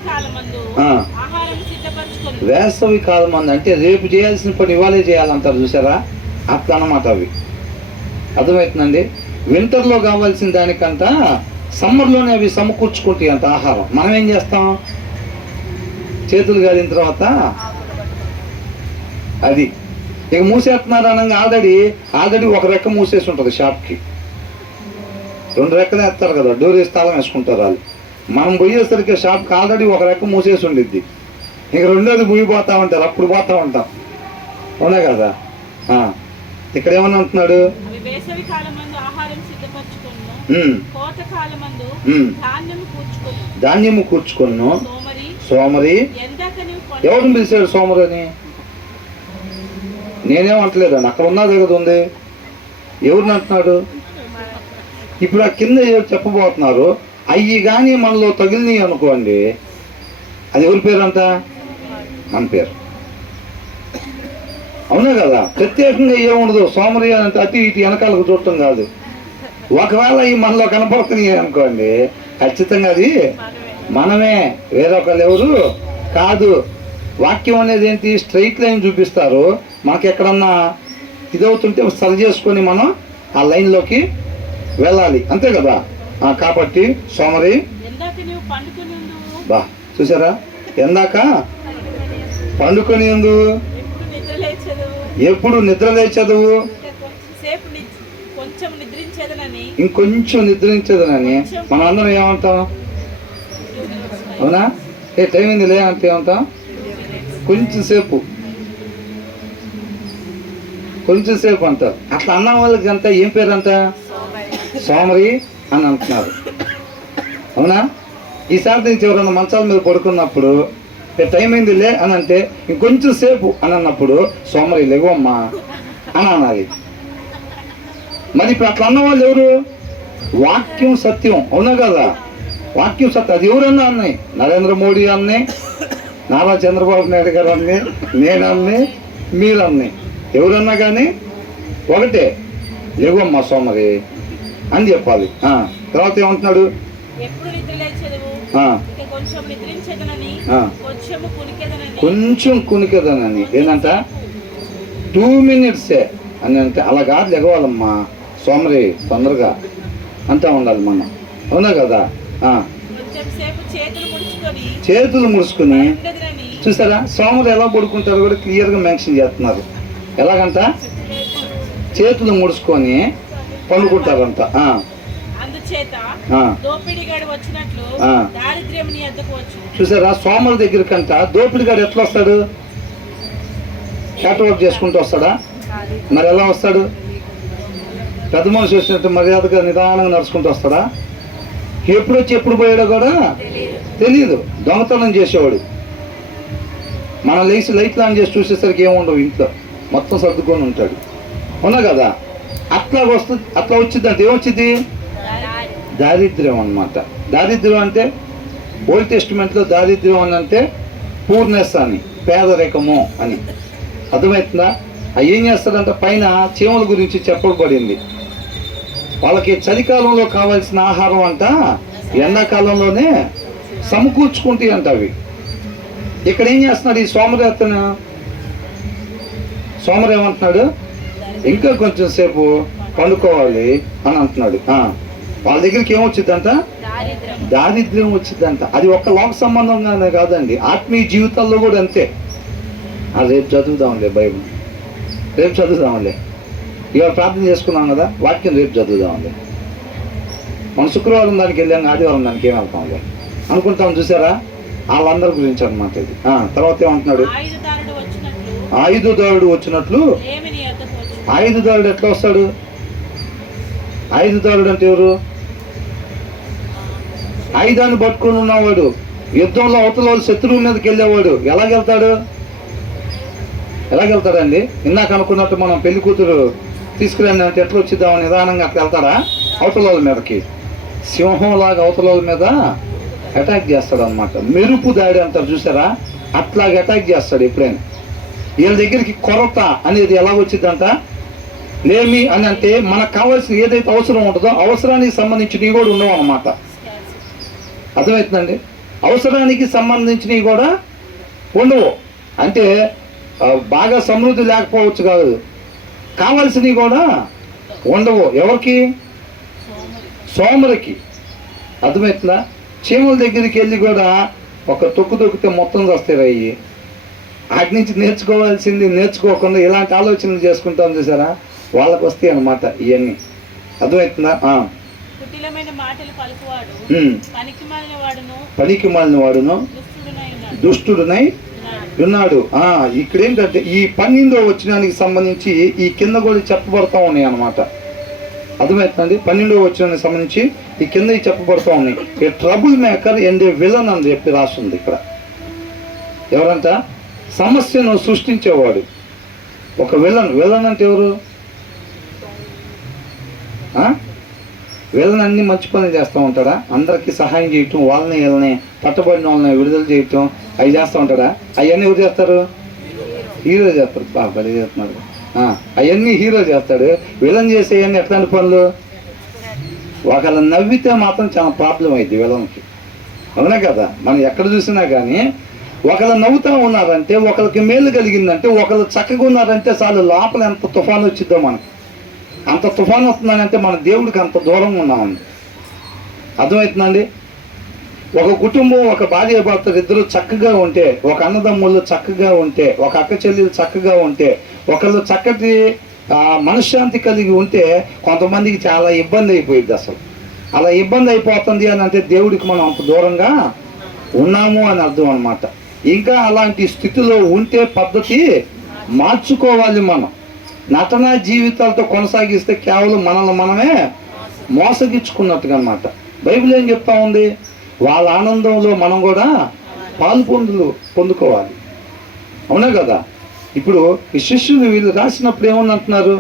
కాలం మందు అంటే రేపు చేయాల్సిన పని ఇవాళే చేయాలంటారు. చూసారా, అట్లా అన్నమాట అవి. అర్థమవుతుందండి? వింటర్లో కావాల్సిన దానికంతా సమ్మర్లోనే అవి సమకూర్చుకుంటాయి అంత ఆహారం. మనం ఏం చేస్తాం? చేతులు కాలిన తర్వాత అది ఇక మూసేస్తున్నారు అనగా ఆల్రెడీ ఒక రెక్క మూసేసి ఉంటుంది. షాప్కి 2 రెక్కలు వేస్తారు కదా, డోర్ వేసి తాళం వేసుకుంటారు వాళ్ళు. మనం పోయేసరికి షాప్కి ఆల్రెడీ ఒక రెక్క మూసేసి ఉండిద్ది. ఇక రెండోది ముగిపోతా ఉంటారు, అప్పుడు పోతా ఉంటాం. అవునా కదా? ఇక్కడ ఏమన్నా అంటున్నాడు? ధాన్యము కూర్చుకొను. సోమరి. ఎవరిని పిలిచాడు సోమరి అని? నేనేమంటలేదని, అక్కడ ఉన్నది కదా ఉంది. ఎవరిని అంటున్నాడు? ఇప్పుడు ఆ కింద చెప్పబోతున్నారు. అయ్యి కానీ మనలో తగిలినాయి అనుకోండి, అది ఎవరి పేరు అంట? మన పేరు. అవునా కదా? ప్రత్యేకంగా ఏముండదు. సోమరి అంటే అటు ఇటు వెనకాలకు చూడటం కాదు. ఒకవేళ ఈ మనలో కనపడుతున్నాయి అనుకోండి, ఖచ్చితంగా అది మనమే, వేరొకళ్ళు ఎవరు కాదు. వాక్యం అనేది ఏంటి? స్ట్రైట్ లైన్ చూపిస్తారు. మనకి ఎక్కడన్నా ఇదవుతుంటే సరి చేసుకొని మనం ఆ లైన్లోకి వెళ్ళాలి, అంతే కదా? కాబట్టి సోమరి బా చూసారా, ఎందాక పండుకొని ఎందు, ఎప్పుడు నిద్ర లేచదువు, ఇంకొంచెం నిద్రించదనని మనం అందరం ఏమంటాం? అవునా? ఏ టైం అయింది లే అంటే ఏమంటాం? కొంచెం సేపు అంటారు. అట్లా అన్న వాళ్ళకి అంతా ఏం పేరు అంట? సోమరి అని అంటున్నారు. అవునా? ఈసారి నుంచి ఎవరన్నా మంచాల మీద పడుకున్నప్పుడు టైం అయింది లే అని అంటే ఇంకొంచెం సేపు అని అన్నప్పుడు సోమరి లేవమ్మా అని అనాలి. మరి ఇప్పుడు అట్లా అన్నవాళ్ళు ఎవరు? వాక్యం సత్యం. అవునా కదా? వాక్యం సత్యం. అది ఎవరన్నా అన్నాయి? నరేంద్ర మోడీ అన్నీ, నారా చంద్రబాబు నాయుడు గారు అన్నీ, నేను అన్నీ, మీరు అన్నీ, ఎవరన్నా కానీ ఒకటే, లేవమ్మా సోమరి అని చెప్పాలి. తర్వాత ఏమంటున్నాడు? కొంచెం కునికెదనని. ఏంటంట? 2 minutes అని అంటే అలా కాదు, లెగవాలమ్మా సోమరి తొందరగా అంతా ఉండాలి మనం. అవునా కదా? చేతులు ముడుచుకుని. చూసారా, సోమరి ఎలా పడుకుంటారో కూడా క్లియర్గా మెన్షన్ చేస్తున్నారు. ఎలాగంట? చేతులు ముడుచుకొని పండుకుంటారంట. చూసారా, సోమరి దగ్గర కంట దోపిడిగాడు ఎట్లా వస్తాడు? క్యాట్ వర్క్ చేసుకుంటూ వస్తాడా? మరి ఎలా వస్తాడు? పెద్ద మనిషి వచ్చినట్టు మర్యాదగా నిదానంగా నడుచుకుంటూ వస్తాడా? ఎప్పుడు వచ్చి ఎప్పుడు పోయాడో కూడా తెలియదు. దొంగతనం చేసేవాడు. మనం లేచి లైట్లు ఆన్ చేసి చూసేసరికి ఏముండవు ఇంట్లో, మొత్తం సర్దుకొని ఉంటాడు. అవునా కదా? అట్లా వచ్చిందంటే ఏమొచ్చింది? దారిద్ర్యం అన్నమాట. దారిద్ర్యం అంటే ఓల్డ్ టెస్టిమెంట్లో దారిద్ర్యం అని అంటే పూర్నెస్ అని, పేదరికము అని. అర్థమవుతుందా? అవి ఏం చేస్తాడంట? పైన చీమల గురించి చెప్పబడింది. వాళ్ళకి చలికాలంలో కావాల్సిన ఆహారం అంట ఎండాకాలంలోనే సమకూర్చుకుంటాయి అంట అవి. ఇక్కడ ఏం చేస్తున్నాడు ఈ సోమరి? అతను సోమరి ఏమంటున్నాడు? ఇంకా కొంచెం సేపు పండుకోవాలి అని అంటున్నాడు. వాళ్ళ దగ్గరికి ఏమొచ్చిందంట? దారిద్ర్యం వచ్చిందంట. అది ఒక్క లోక సంబంధంగానే కాదండి, ఆత్మీయ జీవితాల్లో కూడా అంతే. రేపు చదువుదాంలే బైబిల్, రేపు చదువుదాంలే, ఇవాళ ప్రార్థన చేసుకున్నాం కదా, వాక్యం రేపు చదువుదాంలే, మన శుక్రవారం దానికి వెళ్ళాం, ఆదివారం దానికి ఏం వెళ్తాంలే అనుకుంటాం. చూసారా, వాళ్ళందరి గురించి అనమాట ఇది. తర్వాత ఏమంటున్నాడు? ఆయుధదారుడు వచ్చినట్లు. ఆయుధదారుడు ఎట్లా వస్తాడు? ఆయుధదారుడు అంటే ఎవరు? ఆయుధాన్ని పట్టుకుని ఉన్నవాడు, యుద్ధంలో అవతల వాళ్ళు శత్రువు మీదకి వెళ్ళేవాడు. ఎలాగెళ్తాడండి? ఇందాక అనుకున్నట్టు మనం పెళ్లి కూతురు తీసుకురండి అంటే ఎట్లా వచ్చిద్దామని నిదానంగా అట్లా వెళ్తాడా? అవతల వాళ్ళ మీదకి సింహంలాగా అవతల వాళ్ళ మీద అటాక్ చేస్తాడు అనమాట. మెరుపు దాడి అంటారు చూసారా, అట్లాగే అటాక్ చేస్తాడు. ఎప్పుడైనా వీళ్ళ దగ్గరికి కొరత అనేది ఎలా వచ్చిందంట? లేమి అని అంటే మనకు కావాల్సిన ఏదైతే అవసరం ఉంటుందో అవసరానికి సంబంధించినవి కూడా ఉండవు అన్నమాట. అర్థమవుతుందండి? అవసరానికి సంబంధించినవి కూడా ఉండవు అంటే బాగా సమృద్ధి లేకపోవచ్చు కాదు, కావాల్సినవి కూడా ఉండవు. ఎవరికి? సోమరికి. అర్థమవుతుందా? చీమల దగ్గరికి వెళ్ళి కూడా ఒక తొక్కితే మొత్తం వస్తాయి అయ్యి. వాటి నుంచి నేర్చుకోవాల్సింది నేర్చుకోకుండా ఇలాంటి ఆలోచనలు చేసుకుంటాం చూసారా, వాళ్ళకు వస్తాయి అన్నమాట ఇవన్నీ. అర్థమవుతుందా? పనికి మాలిన వాడును దుష్టుడునై ఉన్నాడు. ఇక్కడ ఏంటంటే ఈ 12వ వచనానికి సంబంధించి ఈ కింద కూడా చెప్పబడతా ఉన్నాయి అన్నమాట. అర్థమవుతుందండి? 12వ వచనానికి సంబంధించి ఈ కింద చెప్పబడతా ఉన్నాయి. A trouble maker and a villain అని చెప్పి రాస్తుంది ఇక్కడ. ఎవరంట? సమస్యను సృష్టించేవాడు ఒక విలన్. విలన్ అంటే ఎవరు? వీళ్ళని అన్ని మంచి పనులు చేస్తూ ఉంటాడా? అందరికీ సహాయం చేయటం, వాళ్ళని వీళ్ళని పట్టబడిన వాళ్ళని విడుదల చేయటం, అవి చేస్తూ ఉంటాడా? అవన్నీ ఎవరు చేస్తారు? హీరో చేస్తారు. బలి చేస్తున్నారు. అవన్నీ హీరో చేస్తాడు. విలన్ చేసేవన్నీ ఎట్లాంటి పనులు? ఒకళ్ళ నవ్వితే మాత్రం చాలా ప్రాబ్లం అయింది విలన్కి. అవునా కదా? మనం ఎక్కడ చూసినా కానీ ఒకళ్ళు నవ్వుతూ ఉన్నారంటే, ఒకరికి మేలు కలిగిందంటే, ఒకళ్ళు చక్కగా ఉన్నారంటే చాలు, లోపల ఎంత తుఫాను వచ్చిద్దో మనకి. అంత తుఫాను వస్తుందంటే మన దేవుడికి అంత దూరంగా ఉన్నామండి. అర్థమవుతుందండి? ఒక కుటుంబం, ఒక భార్య భర్తలు ఇద్దరు చక్కగా ఉంటే, ఒక అన్నదమ్ముళ్ళు చక్కగా ఉంటే, ఒక అక్క చెల్లెలు చక్కగా ఉంటే, ఒకళ్ళు చక్కటి మనశ్శాంతి కలిగి ఉంటే కొంతమందికి చాలా ఇబ్బంది అయిపోయింది. అసలు అలా ఇబ్బంది అయిపోతుంది అని అంటే దేవుడికి మనం అంత దూరంగా ఉన్నాము అని అర్థం అన్నమాట. ఇంకా అలాంటి స్థితిలో ఉంటే పద్ధతి మార్చుకోవాలి. మనం నటనా జీవితాలతో కొనసాగిస్తే కేవలం మనల్ని మనమే మోసగించుకున్నట్టుగా అన్నమాట. బైబిల్ ఏం చెప్తా ఉంది? వాళ్ళ ఆనందంలో మనం కూడా పొందుకోవాలి. అవునా కదా? ఇప్పుడు ఈ శిష్యులు వీళ్ళు రాసినప్పుడు ఏమని అంటున్నారు?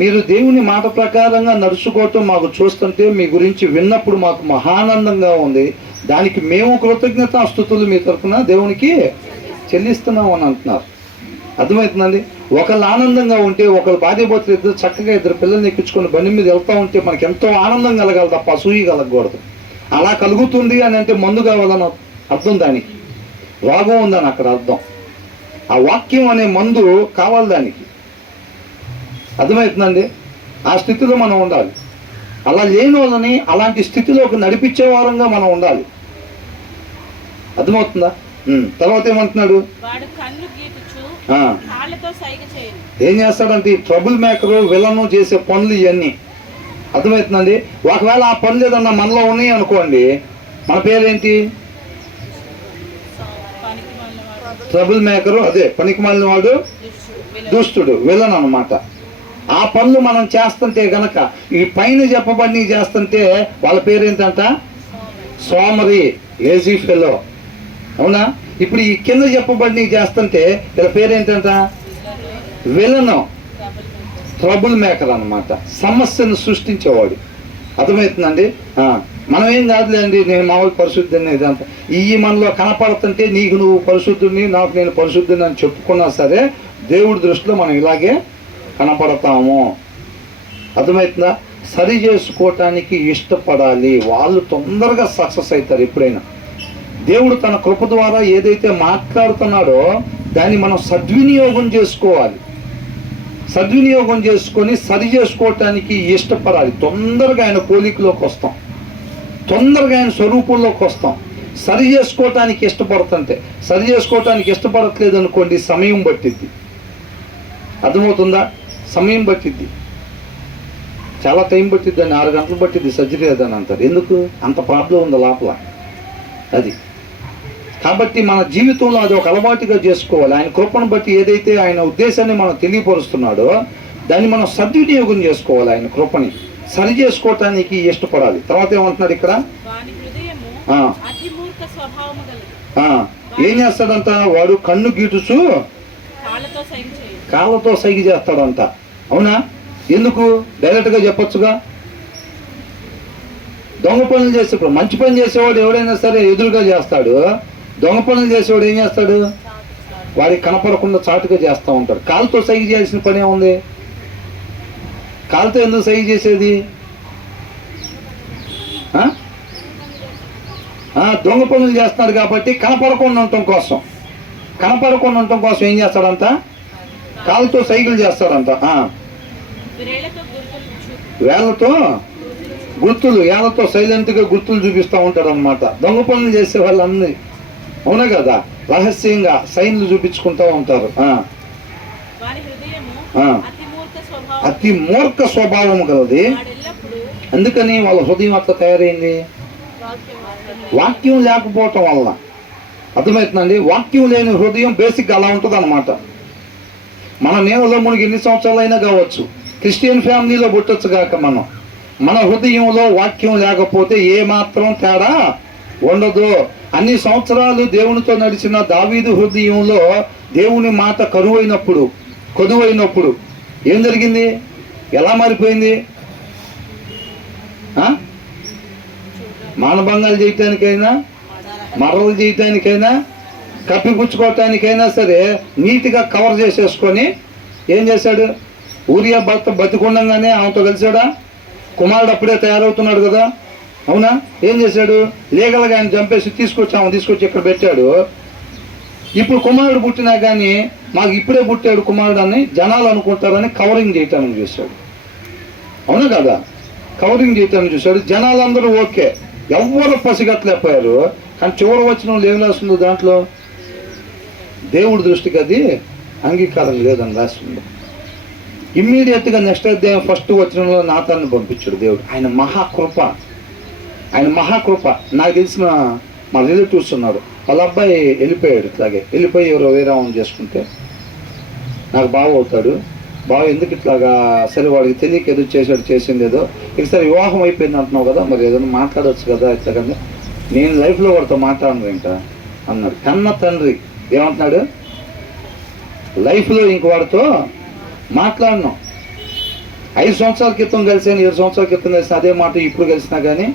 మీరు దేవుని మాట ప్రకారంగా నడుచుకోవటం మాకు చూస్తుంటే మీ గురించి విన్నప్పుడు మాకు మహానందంగా ఉంది. దానికి మేము కృతజ్ఞతాస్తుతులు మీ తరఫున దేవునికి చెల్లిస్తున్నాం అని అంటున్నారు. అర్థమవుతుందండి? ఒకళ్ళు ఆనందంగా ఉంటే, ఒకళ్ళు భార్యాభర్తలు ఇద్దరు చక్కగా ఇద్దరు పిల్లల్ని ఎక్కించుకొని బండి మీద వెళ్తూ ఉంటే మనకి ఎంతో ఆనందం కలగాలి తప్ప అసూయ కలగకూడదు. అలా కలుగుతుంది అని అంటే మందు కావాలని అర్థం, దానికి రోగం ఉందని అక్కడ అర్థం. ఆ వాక్యం అనే మందు కావాలి దానికి. అర్థమవుతుందండి? ఆ స్థితిలో మనం ఉండాలి. అలా లేని వాళ్ళని అలాంటి స్థితిలోకి నడిపించే వారంగా మనం ఉండాలి. అర్థమవుతుందా? తర్వాత ఏమంటున్నాడు? ఏం చేస్తాడంటే ట్రబుల్ మేకరు, విలను చేసే పనులు ఇవన్నీ. అర్థమవుతుందండి? ఒకవేళ ఆ పనులు ఏదన్నా మనలో ఉన్నాయి అనుకోండి, మన పేరేంటి? ట్రబుల్ మేకరు, అదే పనికి మాలిన వాడు, దుష్టుడు, విలన్ అన్నమాట. ఆ పనులు మనం చేస్తుంటే గనక, ఈ పైన చెప్పబడి చేస్తుంటే వాళ్ళ పేరేంటంట? సోమరి, లేజీ ఫెలో. అవునా? ఇప్పుడు ఈ కింద చెప్పబడి చేస్తుంటే వీళ్ళ పేరేంటంట? విలను, ట్రబుల్ మేకర్ అన్నమాట. సమస్యను సృష్టించేవాడు. అర్థమవుతుందండి? మనం ఏం కాదులేండి, నేను మామూలు పరిశుద్ధిని ఇదంతా ఈ మనలో కనపడుతుంటే నీకు నువ్వు పరిశుద్ధుని, నాకు నేను పరిశుద్ధిని అని చెప్పుకున్నా సరే దేవుడి దృష్టిలో మనం ఇలాగే కనపడతాము. అర్థమవుతుందా? సరి చేసుకోవటానికి ఇష్టపడాలి. వాళ్ళు తొందరగా సక్సెస్ అవుతారు. ఎప్పుడైనా దేవుడు తన కృప ద్వారా ఏదైతే మాట్లాడుతున్నాడో దాన్ని మనం సద్వినియోగం చేసుకోవాలి. సద్వినియోగం చేసుకొని సరి చేసుకోవటానికి ఇష్టపడాలి. తొందరగా ఆయన పోలికలోకి వస్తాం, తొందరగా ఆయన స్వరూపంలోకి వస్తాం. సరి చేసుకోవటానికి ఇష్టపడుతుంటే, సరి చేసుకోవటానికి ఇష్టపడట్లేదు అనుకోండి, సమయం పట్టిద్ది. అర్థమవుతుందా? సమయం పట్టిద్ది, చాలా టైం పట్టిద్దని, 6 గంటలు పట్టిద్ది సర్జరీ అదని అంటారు. ఎందుకు? అంత ప్రాబ్లం ఉంది లోపల. అది కాబట్టి మన జీవితంలో అది ఒక అలవాటుగా చేసుకోవాలి. ఆయన కృపను బట్టి ఏదైతే ఆయన ఉద్దేశాన్ని మనం తెలియపరుస్తున్నాడో దాన్ని మనం సద్వినియోగం చేసుకోవాలి. ఆయన కృపని సరి చేసుకోవటానికి ఇష్టపడాలి. తర్వాత ఏమంటున్నాడు ఇక్కడ? ఏం చేస్తాడంట? వాడు కన్ను గీటుచు కాళ్ళతో సైగ చేస్తాడంట. అవునా? ఎందుకు? డైరెక్ట్గా చెప్పొచ్చుగా. దొంగ పనులు చేసేప్పుడు, మంచి పని చేసేవాడు ఎవడైనా సరే ఎదురుగా చేస్తాడు. దొంగ పనులు చేసేవాడు ఏం చేస్తాడు? వాడికి కనపడకుండా చాటుగా చేస్తూ ఉంటాడు. కాలుతో సైగ చేయాల్సిన పని ఏముంది? కాలుతో ఎందుకు సైగ చేసేది? దొంగ పనులు చేస్తున్నాడు కాబట్టి కనపడకుండా ఉండటం కోసం, కనపడకుండా ఉండటం కోసం ఏం చేస్తాడంట? కాలుతో సైకిల్ చేస్తాడంట. వేళ్ళతో గుర్తులు, వేళ్ళతో సైలెంట్గా గుర్తులు చూపిస్తూ ఉంటాడు అనమాట. దొంగ పనులు చేసే వాళ్ళన్నీ, అవునా కదా, రహస్యంగా సైన్లు చూపించుకుంటూ ఉంటారు. అతి మూర్ఖ స్వభావం కలది. అందుకని వాళ్ళ హృదయం అట్లా తయారైంది, వాక్యం లేకపోవటం వల్ల. అర్థమవుతుందండి? వాక్యం లేని హృదయం బేసిక్గా అలా ఉంటుంది అనమాట. మన నేలలో మనకి ఎన్ని సంవత్సరాలైనా కావచ్చు, క్రిస్టియన్ ఫ్యామిలీలో పుట్టొచ్చు కాక మన హృదయంలో వాక్యం లేకపోతే ఏ మాత్రం తేడా ఉండదు. అన్ని సంవత్సరాలు దేవునితో నడిచిన దావీదు హృదయంలో దేవుని మాట కొదువైనప్పుడు ఏం జరిగింది? ఎలా మారిపోయింది? మానభంగాలు చేయటానికైనా, మర్రలు చేయటానికైనా, కప్పిపుచ్చుకోవటానికైనా సరే నీట్గా కవర్ చేసేసుకొని ఏం చేశాడు? ఊరియా భర్త బతికుండగానే ఆమెతో కలిసాడా? కుమారుడు అప్పుడే తయారవుతున్నాడు కదా, అవునా? ఏం చేశాడు? లీగల్గా ఆయన చంపేసి తీసుకొచ్చి ఇక్కడ పెట్టాడు. ఇప్పుడు కుమారుడు పుట్టినా కానీ మాకు ఇప్పుడే పుట్టాడు కుమారుడు అని జనాలు అనుకుంటారని కవరింగ్ చేయటానికి చూశాడు. అవునా కదా? కవరింగ్ చేయటానికి చూశాడు. జనాలందరూ ఓకే, ఎవ్వరు పసిగట్టలేకపోయారు. కానీ చివరి వచనం ఏం రాస్తుందో దాంట్లో దేవుడి దృష్టికి అది అంగీకారం లేదని రాస్తుంది. ఇమ్మీడియట్గా నెక్స్ట్ అధ్యాయం 1st వచనంలో నాతాన్ని పంపించాడు దేవుడు. ఆయన మహాకృప. నాకు తెలిసిన మా రిలేటివ్స్ ఉన్నారు, వాళ్ళ అబ్బాయి వెళ్ళిపోయాడు. ఇట్లాగే వెళ్ళిపోయి ఎవరో వేరే చేసుకుంటే నాకు బావ అవుతాడు. బావ ఎందుకు ఇట్లాగా? సరే వాడికి తెలియక ఏదో చేసింది ఏదో. సరే వివాహం అయిపోయింది అంటున్నావు కదా, మరి ఏదైనా మాట్లాడవచ్చు కదా ఇట్లాగంటే, నేను లైఫ్లో వాడితో మాట్లాడను ఏంట అన్నాడు. కన్న తండ్రి ఏమంటున్నాడు? లైఫ్లో ఇంక వాడితో మాట్లాడను. 5 సంవత్సరాల క్రితం కలిసాను, 7 సంవత్సరాల క్రితం కలిసిన అదే మాట ఇప్పుడు కలిసినా కానీ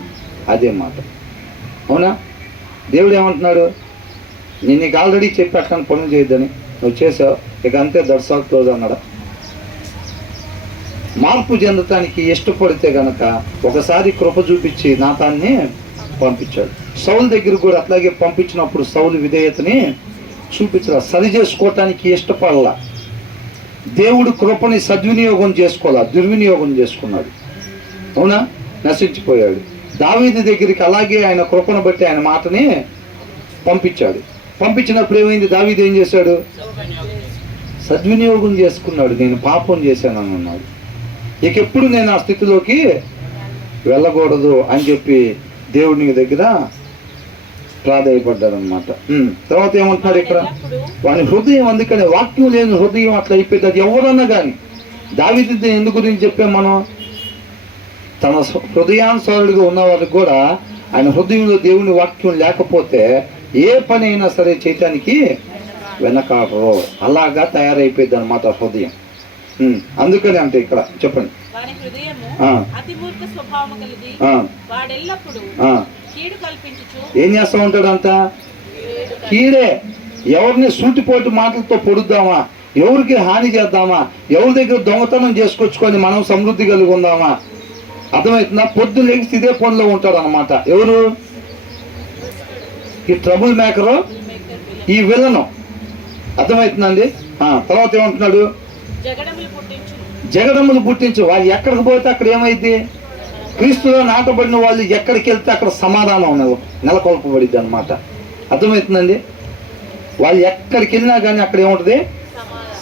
అదే మాట. అవునా? దేవుడు ఏమంటున్నాడు? నేను నీకు ఆల్రెడీ చెప్పి అట్లా పనులు చేయొద్దని, నువ్వు చేసావు, ఇక అంతే, దర్శనం క్లోజ్ అన్నాడు. మార్పు చెందటానికి ఇష్టపడితే గనక ఒకసారి కృప చూపించి నాతాన్ని పంపించాడు. సౌలు దగ్గర కూడా అట్లాగే పంపించినప్పుడు సౌలు విధేయతని చూపించాల, సరి చేసుకోవటానికి ఇష్టపడాల. దేవుడు కృపని సద్వినియోగం చేసుకోవాలా, దుర్వినియోగం చేసుకున్నాడు. అవునా? నశించిపోయాడు. దావీదు దగ్గరికి అలాగే ఆయన కృపను బట్టి ఆయన మాటని పంపించాడు. పంపించినప్పుడు ఏమైంది? దావీదు ఏం చేశాడు? సద్వినియోగం చేసుకున్నాడు. నేను పాపం చేశానని అన్నాడు. ఇకెప్పుడు నేను ఆ స్థితిలోకి వెళ్ళకూడదు అని చెప్పి దేవుని దగ్గర ప్రాధాయపడ్డాడు అనమాట. తర్వాత ఏమంటున్నాడు ఇక్కడ? వాని హృదయం, అందుకని వాక్యం లేని హృదయం అట్లా అయిపోయింది. అది ఎవరన్నా కానీ, దావీదు ఎందు గురించి చెప్పాం మనం? తన హృదయానుసారుడిగా ఉన్న వారికి కూడా ఆయన హృదయంలో దేవుని వాక్యం లేకపోతే ఏ పని అయినా సరే చేయటానికి వెనకాడరు. అలాగా తయారైపోయింది అనమాట హృదయం. అందుకని అంటే ఇక్కడ చెప్పండి, ఏం చేస్తా ఉంటాడంట? కీడే. ఎవరిని సూటిపోటు మాటలతో పొడుద్దామా, ఎవరికి హాని చేద్దామా, ఎవరి దగ్గర దొంగతనం చేసుకొచ్చుకొని మనం సమృద్ధి కలిగి ఉందామా? అర్థమవుతుందా? పొద్దు లేచి ఇదే పనిలో ఉంటాడు అనమాట. ఎవరు? ఈ ట్రబుల్ మేకరు, ఈ విలను. అర్థమవుతుందండి? తర్వాత ఏమంటున్నాడు? జగడములు పుట్టించు. వాళ్ళు ఎక్కడికి పోతే అక్కడ ఏమైంది? క్రీస్తులో నాటబడిన వాళ్ళు ఎక్కడికి వెళ్తే అక్కడ సమాధానం నెలకొల్పబడిద్ది అనమాట. అర్థమవుతుందండి? వాళ్ళు ఎక్కడికి వెళ్ళినా కానీ అక్కడ ఏముంటుంది?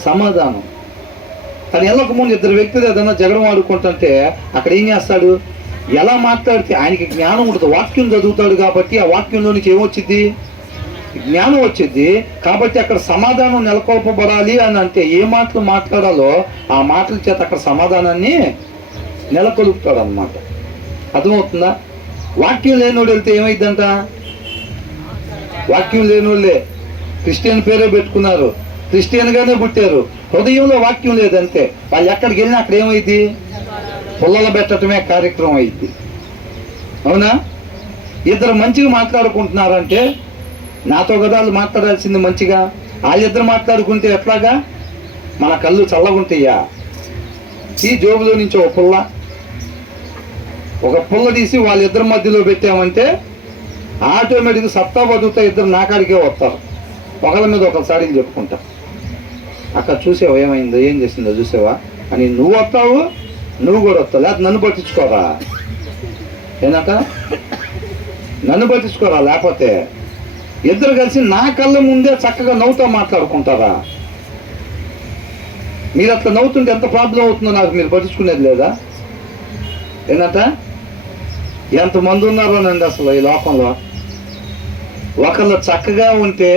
సమాధానం. తను వెళ్ళక ముందు ఇద్దరు వ్యక్తులు ఏదైనా జగడం ఆడుకుంటుంటే అక్కడ ఏం చేస్తాడు? ఎలా మాట్లాడితే ఆయనకి జ్ఞానం ఉంటుంది. వాక్యం చదువుతాడు కాబట్టి ఆ వాక్యంలో నుంచి ఏమొచ్చింది? జ్ఞానం వచ్చింది. కాబట్టి అక్కడ సమాధానం నెలకొల్పబడాలి అని అంటే ఏ మాటలు మాట్లాడాలో ఆ మాటల చేత అక్కడ సమాధానాన్ని నెలకొల్పుతాడు అన్నమాట. అర్థమవుతుందా? వాక్యం లేనివాడు వెళ్తే ఏమైందంట? వాక్యం లేనివాళ్ళే క్రిస్టియన్ పేరే పెట్టుకున్నారు, క్రిస్టియన్గానే పుట్టారు, హృదయంలో వాక్యం లేదంతే. వాళ్ళు ఎక్కడికి వెళ్ళినా అక్కడ ఏమైంది? పుల్లలు పెట్టడమే కార్యక్రమం అయింది. అవునా? ఇద్దరు మంచిగా మాట్లాడుకుంటున్నారంటే నాతో కదా వాళ్ళు మాట్లాడాల్సింది మంచిగా. వాళ్ళిద్దరు మాట్లాడుకుంటే ఎట్లాగా? మన కళ్ళు చల్లగుంటాయా? ఈ జోబులో నుంచి ఒక పుల్ల తీసి వాళ్ళిద్దరి మధ్యలో పెట్టామంటే ఆటోమేటిక్గా సత్తా బతుకుతా ఇద్దరు నాకాడికే వస్తారు. ఒకళ్ళ మీద ఒకసారి చెప్పుకుంటా, అక్కడ చూసావా ఏమైందో, ఏం చేసిందో చూసావా అని నువ్వు వస్తావు, నువ్వు కూడా వస్తావు. లేకపోతే నన్ను పట్టించుకోరా? ఏంటంట? నన్ను పట్టించుకోరా? లేకపోతే ఇద్దరు కలిసి నా కళ్ళ ముందే చక్కగా నవ్వుతా మాట్లాడుకుంటారా? మీరు అట్లా నవ్వుతుంటే ఎంత ప్రాబ్లం అవుతుందో నాకు మీరు పట్టించుకునేది లేదా? ఏంటంట? ఎంతమంది ఉన్నారోనండి అసలు ఈ లోకంలో. ఒకళ్ళు చక్కగా ఉంటే,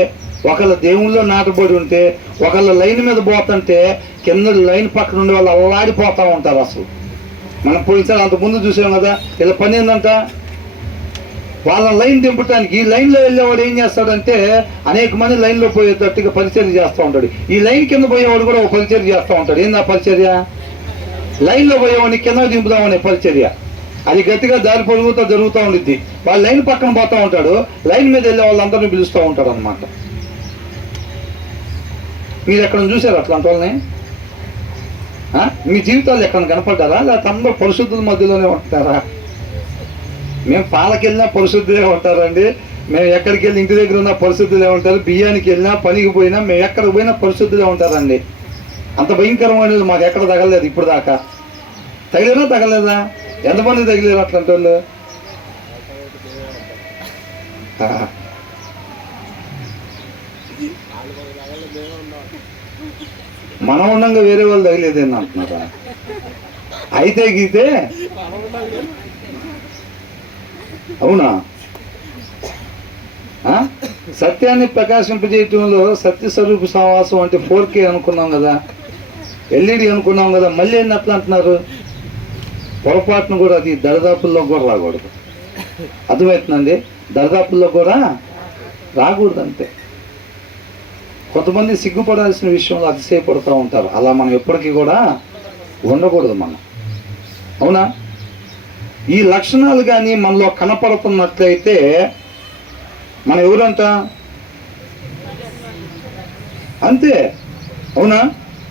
ఒకళ్ళ దేవుళ్ళలో నాటబడి ఉంటే, ఒకళ్ళ లైన్ మీద పోతుంటే కింద లైన్ పక్కన ఉండే వాళ్ళు అల్లాడిపోతూ ఉంటారు. అసలు మనం పోయినసారి అంతకుముందు చూసాం కదా, ఇలా పని ఏందంట, వాళ్ళ లైన్ దింపడానికి ఈ లైన్లో వెళ్ళేవాడు ఏం చేస్తాడంటే అనేక మంది లైన్లో పోయేటట్టుగా పరిచర్య చేస్తూ ఉంటాడు. ఈ లైన్ కింద పోయేవాడు కూడా ఒక పరిచర్య చేస్తూ ఉంటాడు. ఏందా పరిచర్య? లైన్లో పోయేవాడిని కింద దింపుదామనే పరిచర్య. అది గట్టిగా దారి పొరుగుతూ జరుగుతూ ఉండిద్ది. వాళ్ళు లైన్ పక్కన పోతూ ఉంటాడు, లైన్ మీద వెళ్ళే వాళ్ళందరినీ పిలుస్తూ ఉంటారు అనమాట. మీరు ఎక్కడ చూసారు అట్లాంటి వాళ్ళని? మీ జీవితాలు ఎక్కడ కనపడ్డారా? లేకపోతే అందరూ పరిశుద్ధుల మధ్యలోనే ఉంటారా? మేము పాలకెళ్ళినా పరిశుద్ధులే ఉంటారండి, మేము ఎక్కడికి వెళ్ళి ఇంటి దగ్గర ఉన్న పరిశుద్ధులే ఉంటారు, బియ్యానికి వెళ్ళినా పనికి పోయినా మేము ఎక్కడికి పోయినా పరిశుద్ధులే ఉంటారండి. అంత భయంకరమైనది మాకు ఎక్కడ తగలేదు ఇప్పుడు దాకా. తగిలేదా తగలేదా? ఎంతమంది తగిలేరు అట్లాంటి వాళ్ళు? మనం ఉండగా వేరే వాళ్ళు తగిలేదేంది అంటున్నారా? అయితే గీతే అవునా? సత్యాన్ని ప్రకాశింపజేయటంలో సత్యస్వరూప సహవాసం అంటే 4K అనుకున్నాం కదా, LED అనుకున్నాం కదా, మళ్ళీ ఏంటి అట్లా అంటున్నారు? పొరపాటును కూడా అది దరిదాపుల్లో కూడా రాకూడదు. అర్థమవుతుందండి? దరిదాపుల్లో కూడా రాకూడదు అంతే. కొంతమంది సిగ్గుపడాల్సిన విషయంలో అతిశయపడుతూ ఉంటారు. అలా మనం ఎప్పటికీ కూడా ఉండకూడదు మనం. అవునా? ఈ లక్షణాలు కానీ మనలో కనపడుతున్నట్లయితే మనం ఎవరంట? అంతే. అవునా?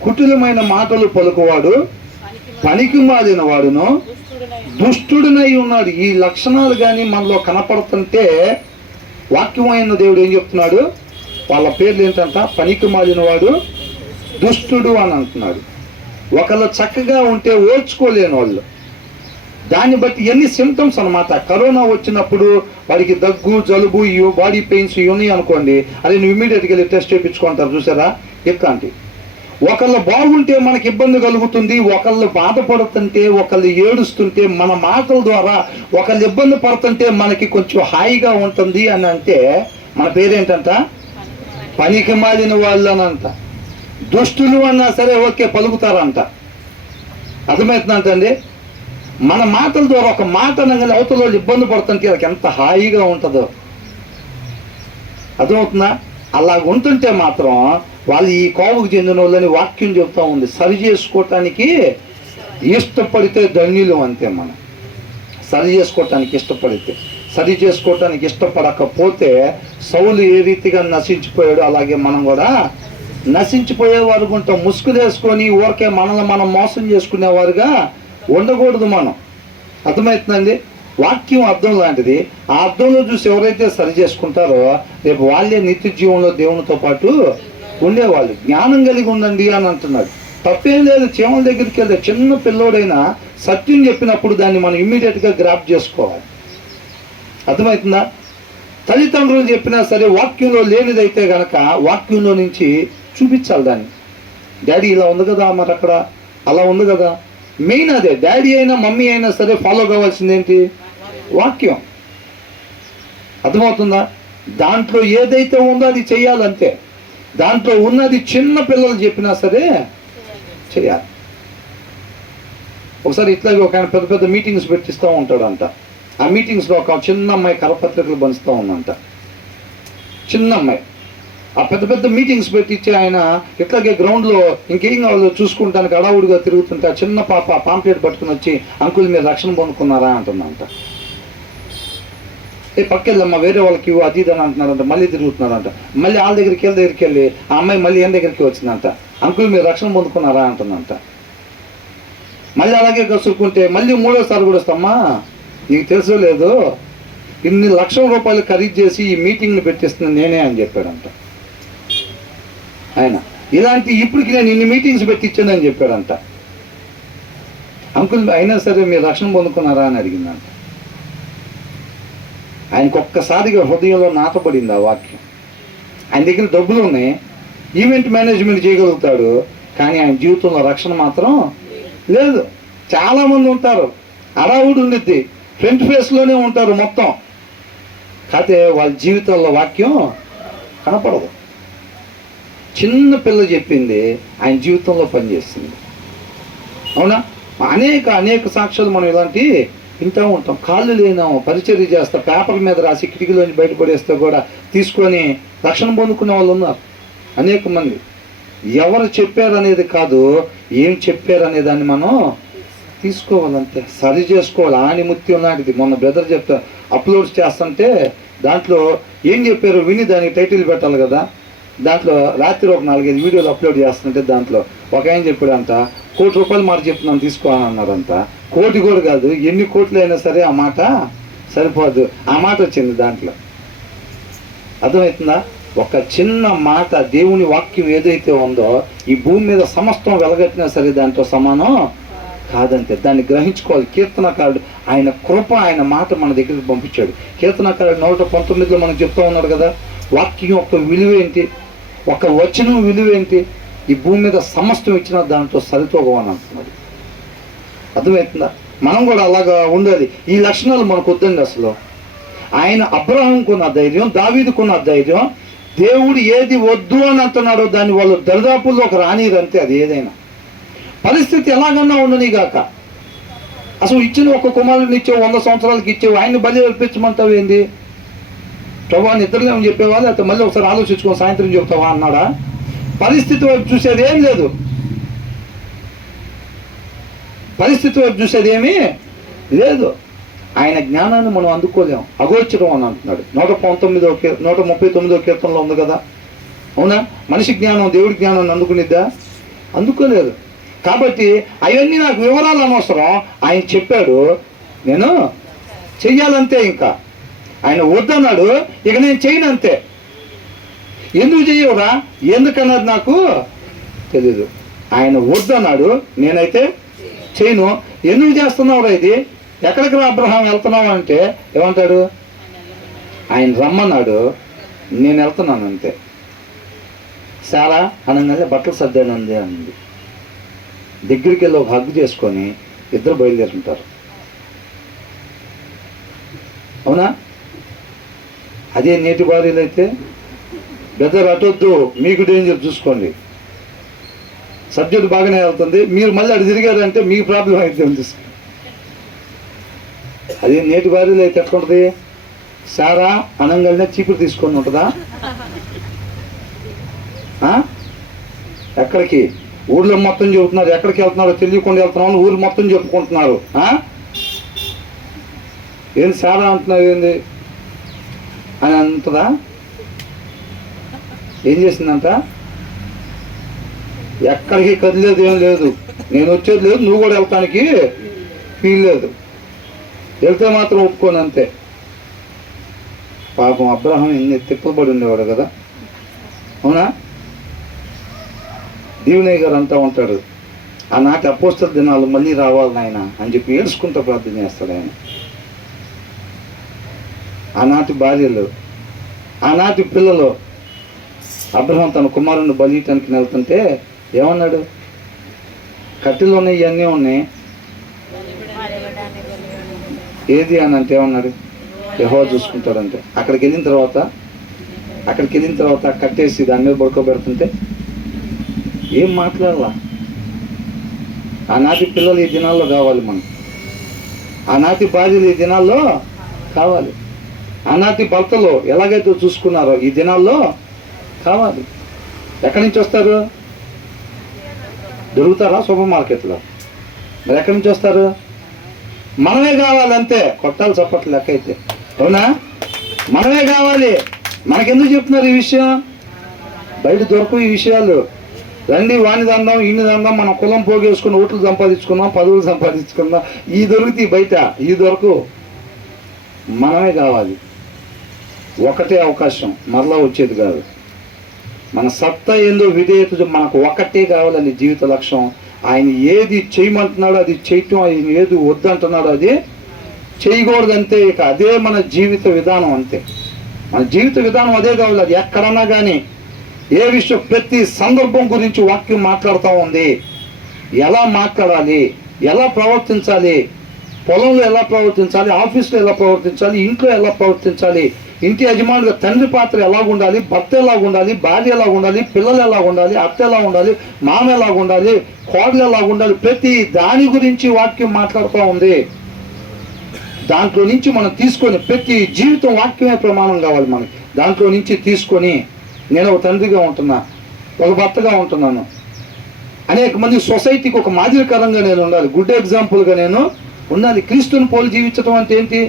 కుటిలమైన మాటలు పలుకువాడు పనికి మాలిన వాడును దుష్టుడినై ఉన్నాడు. ఈ లక్షణాలు కానీ మనలో కనపడుతుంటే వాక్యమైన దేవుడు ఏం చెప్తున్నాడు? వాళ్ళ పేర్లు ఏంటంట? పనికి మాలిన వాడు, దుష్టుడు అని అంటున్నాడు. ఒకళ్ళు చక్కగా ఉంటే ఓర్చుకోలేని వాళ్ళు. దాన్ని బట్టి ఎన్ని సిమ్టమ్స్ అనమాట. కరోనా వచ్చినప్పుడు వాడికి దగ్గు, జలుబు, బాడీ పెయిన్స్ ఇవన్నీ అనుకోండి, అదే నువ్వు ఇమీడియట్గా వెళ్ళి టెస్ట్ చేయించుకుంటారు. చూసారా? ఇట్లాంటి ఒకళ్ళు బాగుంటే మనకి ఇబ్బంది కలుగుతుంది, ఒకళ్ళు బాధపడుతుంటే, ఒకళ్ళు ఏడుస్తుంటే, మన మాటల ద్వారా ఒకళ్ళు ఇబ్బంది పడుతుంటే మనకి కొంచెం హాయిగా ఉంటుంది అని అంటే మన పేరేంటంట? పనికి మాలిన వాళ్ళు అనంట. దుష్టులు అన్నా సరే ఓకే పలుకుతారంట. అర్థమవుతుందంటండి? మన మాటల ద్వారా ఒక మాట అనగానే అవతల వాళ్ళు ఇబ్బంది పడుతుంటే వాళ్ళకి ఎంత హాయిగా ఉంటుందో. అర్థమవుతుందా? అలా ఉంటుంటే మాత్రం వాళ్ళు ఈ కోవకు చెందిన వాళ్ళని వాక్యం చెప్తా ఉంది. సరి చేసుకోవటానికి ఇష్టపడితే ధన్యులు అంతే. మనం సరి చేసుకోవటానికి ఇష్టపడితే, సరి చేసుకోవటానికి ఇష్టపడకపోతే సౌలు ఏ రీతిగా నశించిపోయాడు అలాగే మనం కూడా నశించిపోయేవారు ఉంటాం. ముసుగులేసుకొని ఊరికే మనల్ని మనం మోసం చేసుకునేవారుగా ఉండకూడదు మనం. అర్థమవుతుందండి? వాక్యం అర్థం లాంటిది. ఆ అర్థంలో చూసి ఎవరైతే సరి చేసుకుంటారో రేపు వాళ్ళే నిత్య జీవంలో దేవునితో పాటు ఉండేవాళ్ళు. జ్ఞానం కలిగి ఉండండి అని అంటున్నాడు. తప్పేం లేదు. చీమల దగ్గరికి వెళ్తే చిన్న పిల్లోడైనా సత్యం చెప్పినప్పుడు దాన్ని మనం ఇమ్మీడియట్గా గ్రాప్ చేసుకోవాలి. అర్థమవుతుందా? తల్లిదండ్రులు చెప్పినా సరే వాక్యంలో లేనిదైతే గనక వాక్యంలో నుంచి చూపించాలి దాన్ని. డాడీ ఇలా ఉంది కదా, మరి అక్కడ అలా ఉంది కదా. మెయిన్ అదే. డాడీ అయినా మమ్మీ అయినా సరే ఫాలో కావాల్సింది ఏంటి? వాక్యం. అర్థమవుతుందా? దాంట్లో ఏదైతే ఉందో అది చెయ్యాలంతే. దాంట్లో ఉన్నది చిన్న పిల్లలు చెప్పినా సరే చేయాలి. ఒకసారి ఇట్లాగే ఒక ఆయన పెద్ద పెద్ద మీటింగ్స్ పెట్టిస్తూ ఉంటాడంట. ఆ మీటింగ్స్లో ఒక చిన్న అమ్మాయి కరపత్రికలు పంచుతూ ఉందంట. చిన్న అమ్మాయి ఆ పెద్ద పెద్ద మీటింగ్స్ పెట్టించి ఆయన ఇట్లాగే గ్రౌండ్లో ఇంకేం కావాలో చూసుకుంటానికి అడావుడిగా తిరుగుతుంటే ఆ చిన్న పాప పాంప్లెట్ పట్టుకుని వచ్చి, అంకుల్ మీరు రక్షణ పొందుకున్నారా అంటుందంట. పక్కెళ్ళమ్మా వేరే వాళ్ళకి అది ఇది అని అంటున్నారంట. మళ్ళీ తిరుగుతున్నారంట. మళ్ళీ వాళ్ళ దగ్గరికి వెళ్ళి ఆ అమ్మాయి మళ్ళీ ఏం దగ్గరికి వచ్చిందంట. అంకుల్ మీరు రక్షణ పొందుకున్నారా అంటుందంట. మళ్ళీ అలాగే కసురుకుంటే మళ్ళీ మూడోసారి కూడా వస్తామ్మా, నీకు తెలుసో లేదు, ఇన్ని లక్షల రూపాయలు ఖరీదు చేసి ఈ మీటింగ్ని పెట్టిస్తున్నా నేనే అని చెప్పాడంట ఆయన. ఇలాంటి ఇప్పటికి నేను ఇన్ని మీటింగ్స్ పెట్టించానని చెప్పాడంట. అంకుల్ అయినా సరే మీరు రక్షణ పొందుకున్నారా అని అడిగిందంట. ఆయనకు ఒక్కసారిగా హృదయంలో నాటపడింది ఆ వాక్యం. ఆయన దగ్గర డబ్బులు ఉన్నాయి, ఈవెంట్ మేనేజ్మెంట్ చేయగలుగుతాడు, కానీ ఆయన జీవితంలో రక్షణ మాత్రం లేదు. చాలామంది ఉంటారు, అడావుడు ఉండిద్ది, ఫ్రంట్ ఫేస్లోనే ఉంటారు మొత్తం, కాకపోతే వాళ్ళ జీవితాల్లో వాక్యం కనపడదు. చిన్న పిల్ల చెప్పింది ఆయన జీవితంలో పనిచేస్తుంది. అవునా? అనేక సాక్ష్యాలు మనం ఇలాంటి వింటూ ఉంటాం. కాళ్ళు లేనాము పరిచర్య చేస్తా, పేపర్ మీద రాసి కిటికీలోంచి బయటపడేస్తే కూడా తీసుకొని రక్షణ పొందుకునే వాళ్ళు ఉన్నారు అనేక మంది. ఎవరు చెప్పారనేది కాదు, ఏం చెప్పారనే దాన్ని మనం తీసుకోవాలంతే, సరి చేసుకోవాలి. ఆణిముత్యం లాంటిది. మొన్న బ్రదర్ చెప్తా అప్లోడ్స్ చేస్తుంటే దాంట్లో ఏం చెప్పారో విని దానికి టైటిల్ పెట్టాలి కదా. దాంట్లో రాత్రి ఒక 4-5 వీడియోలు అప్లోడ్ చేస్తుంటే దాంట్లో ఒక ఆయన చెప్పాడంట, ₹1,00,00,000 మాట చెప్తున్నాను తీసుకోవాలని అన్నారంట. 1,00,00,000 కూడా కాదు, ఎన్ని కోట్లు అయినా సరే ఆ మాట సరిపోదు. ఆ మాట వచ్చింది దాంట్లో. అర్థమవుతుందా? ఒక చిన్న మాట, దేవుని వాక్యం ఏదైతే ఉందో ఈ భూమి మీద సమస్తం వెలగట్టినా సరే దాంట్లో సమానం కాదంతే. దాన్ని గ్రహించుకోవాలి. కీర్తనకారుడు ఆయన కృప, ఆయన మాట మన దగ్గరికి పంపించాడు. కీర్తనకారుడు 119లో మనకు చెప్తూ ఉన్నాడు కదా, వాక్యం యొక్క విలువ ఏంటి, ఒక వచనం విలువ ఏంటి, ఈ భూమి మీద సమస్తం ఇచ్చిన దాంట్లో సరితూగమని అంటున్నాడు. అర్థమవుతుందా? మనం కూడా అలాగా ఉండాలి. ఈ లక్షణాలు మనకు వద్దండి అసలు. ఆయన అబ్రహాంకున్న ధైర్యం, దావీదుకున్న ధైర్యం, దేవుడు ఏది వద్దు అని అంటున్నాడో దాన్ని వాళ్ళు దరిదాపుల్లో ఒక రానిరంతే. అది ఏదైనా పరిస్థితి ఎలాగన్నా ఉండనిగాక. అసలు ఇచ్చిన ఒక కుమారుడిని ఇచ్చావు, 100 సంవత్సరాలకి ఇచ్చావు, ఆయన్ని బలి అర్పించమంటావు ఏంది? ప్రభా నిద్రలో ఏమని చెప్పేవా, లేకపోతే మళ్ళీ ఒకసారి ఆలోచించుకొని సాయంత్రం చెప్తావా అన్నాడా? పరిస్థితి వైపు చూసేది ఏం లేదు. పరిస్థితి వైపు చూసేది ఏమీ లేదు. ఆయన జ్ఞానాన్ని మనం అందుకోలేము, అగోచరం అని అంటున్నాడు. 139వ కీర్తనలో ఉంది కదా. అవునా? మనిషి జ్ఞానం దేవుడి జ్ఞానాన్ని అందుకునిద్దా? అందుకోలేదు. కాబట్టి అవన్నీ నాకు వివరాలు అనవసరం. ఆయన చెప్పాడు, నేను చెయ్యాలంతే. ఇంకా ఆయన వద్దన్నాడు, ఇక నేను చేయను అంతే. ఎందుకు చెయ్యవురా, ఎందుకన్నది నాకు తెలీదు. ఆయన వద్దన్నాడు, నేనైతే చేయను. ఎందుకు చేస్తున్నావురా ఇది, ఎక్కడికి రా అబ్రహాం వెళ్తున్నావు అంటే ఏమంటాడు? ఆయన రమ్మన్నాడు, నేను వెళ్తున్నాను అంతే. చాలా అనగానే బట్టలు సర్దానంది అంది. దగ్గరికి వెళ్ళి ఒక హగ్గు చేసుకొని ఇద్దరు బయలుదేరుంటారు. అవునా? అదే నేటి భార్యలు అయితే, బెదర్ అటొద్దు, మీకు డేంజర్ చూసుకోండి, సబ్జెక్ట్ బాగానే వెళ్తుంది, మీరు మళ్ళీ అటు తిరిగారంటే మీకు ప్రాబ్లం అయితే చూసుకోండి. అదే నేటి భార్యలు అయితే ఎట్లుంటుంది? సారా అనంగానే చీపురు తీసుకొని ఉంటుందా? ఎక్కడికి? ఊళ్ళో మొత్తం చెబుతున్నారు, ఎక్కడికి వెళ్తున్నారో తెలియకుండా వెళ్తున్నామని ఊరు మొత్తం చెప్పుకుంటున్నారు. ఏంది సారా అంటున్నారు ఏంది అని అంటదా? ఏం చేసిందంట? ఎక్కడికి కదిలేదు, ఏం లేదు, నేను వచ్చేది లేదు, నువ్వు కూడా వెళ్తానికి ఫీల్ లేదు, వెళ్తే మాత్రం ఒప్పుకోను అంతే. పాపం అబ్రహాం ఎన్ని తిప్పబడి ఉండేవాడు కదా. అవునా? దీవెనయ్య గారు అంటూ ఉంటాడు, ఆనాటి అపోస్తల దినాలు మళ్ళీ రావాలి నాయన అని చెప్పి ఏడ్చుకుంటూ ప్రార్థన చేస్తాడు ఆయన. ఆనాటి భార్యలు, ఆనాటి పిల్లలు, అబ్రహాం తన కుమారుని బలియటానికి వెళ్తుంటే ఏమన్నాడు? కట్టెలు ఉన్నాయి, ఇవన్నీ ఉన్నాయి, ఏది అని అంటే ఏమన్నాడు? యెహోవా చూసుకుంటాడంటే. అక్కడికి వెళ్ళిన తర్వాత కట్టేసి దాని మీద పడుకోబెడుతుంటే ఏం మాట్లాడాలా? ఆనాటి పిల్లలు ఈ దినాల్లో కావాలి మనకు, ఆనాటి భార్యలు ఈ దినాల్లో కావాలి, ఆనాటి భర్తలు ఎలాగైతే చూసుకున్నారో ఈ దినాల్లో కావాలి. ఎక్కడి నుంచి వస్తారు? దొరుకుతారా సూపర్ మార్కెట్లో? మరి ఎక్కడి నుంచి వస్తారు? మనమే కావాలంతే. కొట్టాలి చప్పట్లు లెక్క అయితే, అవునా? మనమే కావాలి. మనకెందుకు చెప్తున్నారు ఈ విషయం? బయట దొరకవు ఈ విషయాలు. రండి వాణి దందాం, ఈయన దందాం, మనం కులం పోగేసుకుని ఓట్లు సంపాదించుకుందాం, పదవులు సంపాదించుకుందాం. ఈ దొరుకుతాయి బయట, ఈ దొరకు. మనమే కావాలి. ఒకటే అవకాశం, మరలా వచ్చేది కాదు. మన సత్తా ఏందో విధేయత మనకు ఒకటే కావాలని జీవిత లక్ష్యం. ఆయన ఏది చేయమంటున్నాడో అది చేయటం, ఆయన ఏది వద్దంటున్నాడో అది చేయకూడదంతే. ఇక అదే మన జీవిత విధానం, అంతే. మన జీవిత విధానం అదే కావాలి. అది ఎక్కడన్నా కానీ ఏ విషయం, ప్రతి సందర్భం గురించి వాక్యం మాట్లాడుతూ ఉంది. ఎలా మాట్లాడాలి, ఎలా ప్రవర్తించాలి, పొలంలో ఎలా ప్రవర్తించాలి, ఆఫీస్లో ఎలా ప్రవర్తించాలి, ఇంట్లో ఎలా ప్రవర్తించాలి, ఇంటి యజమానుగా తండ్రి పాత్ర ఎలా ఉండాలి, భర్త ఎలా ఉండాలి, భార్య ఎలా ఉండాలి, పిల్లలు ఎలా ఉండాలి, అత్త ఎలా ఉండాలి, మామ ఎలా ఉండాలి, కోడలు ఎలా ఉండాలి, ప్రతి దాని గురించి వాక్యం మాట్లాడుతూ ఉంది. దాంట్లో నుంచి మనం తీసుకొని, ప్రతి జీవితం వాక్యమే ప్రమాణం కావాలి మనకి. దాంట్లో నుంచి తీసుకొని నేను ఒక తండ్రిగా ఉంటున్నా, ఒక భర్తగా ఉంటున్నాను, అనేక మంది సొసైటీకి ఒక మాదిరికరంగా నేను ఉండాలి, గుడ్ ఎగ్జాంపుల్గా నేను ఉండాలి. క్రీస్తుని పోలి జీవించడం అంటే ఏంటి?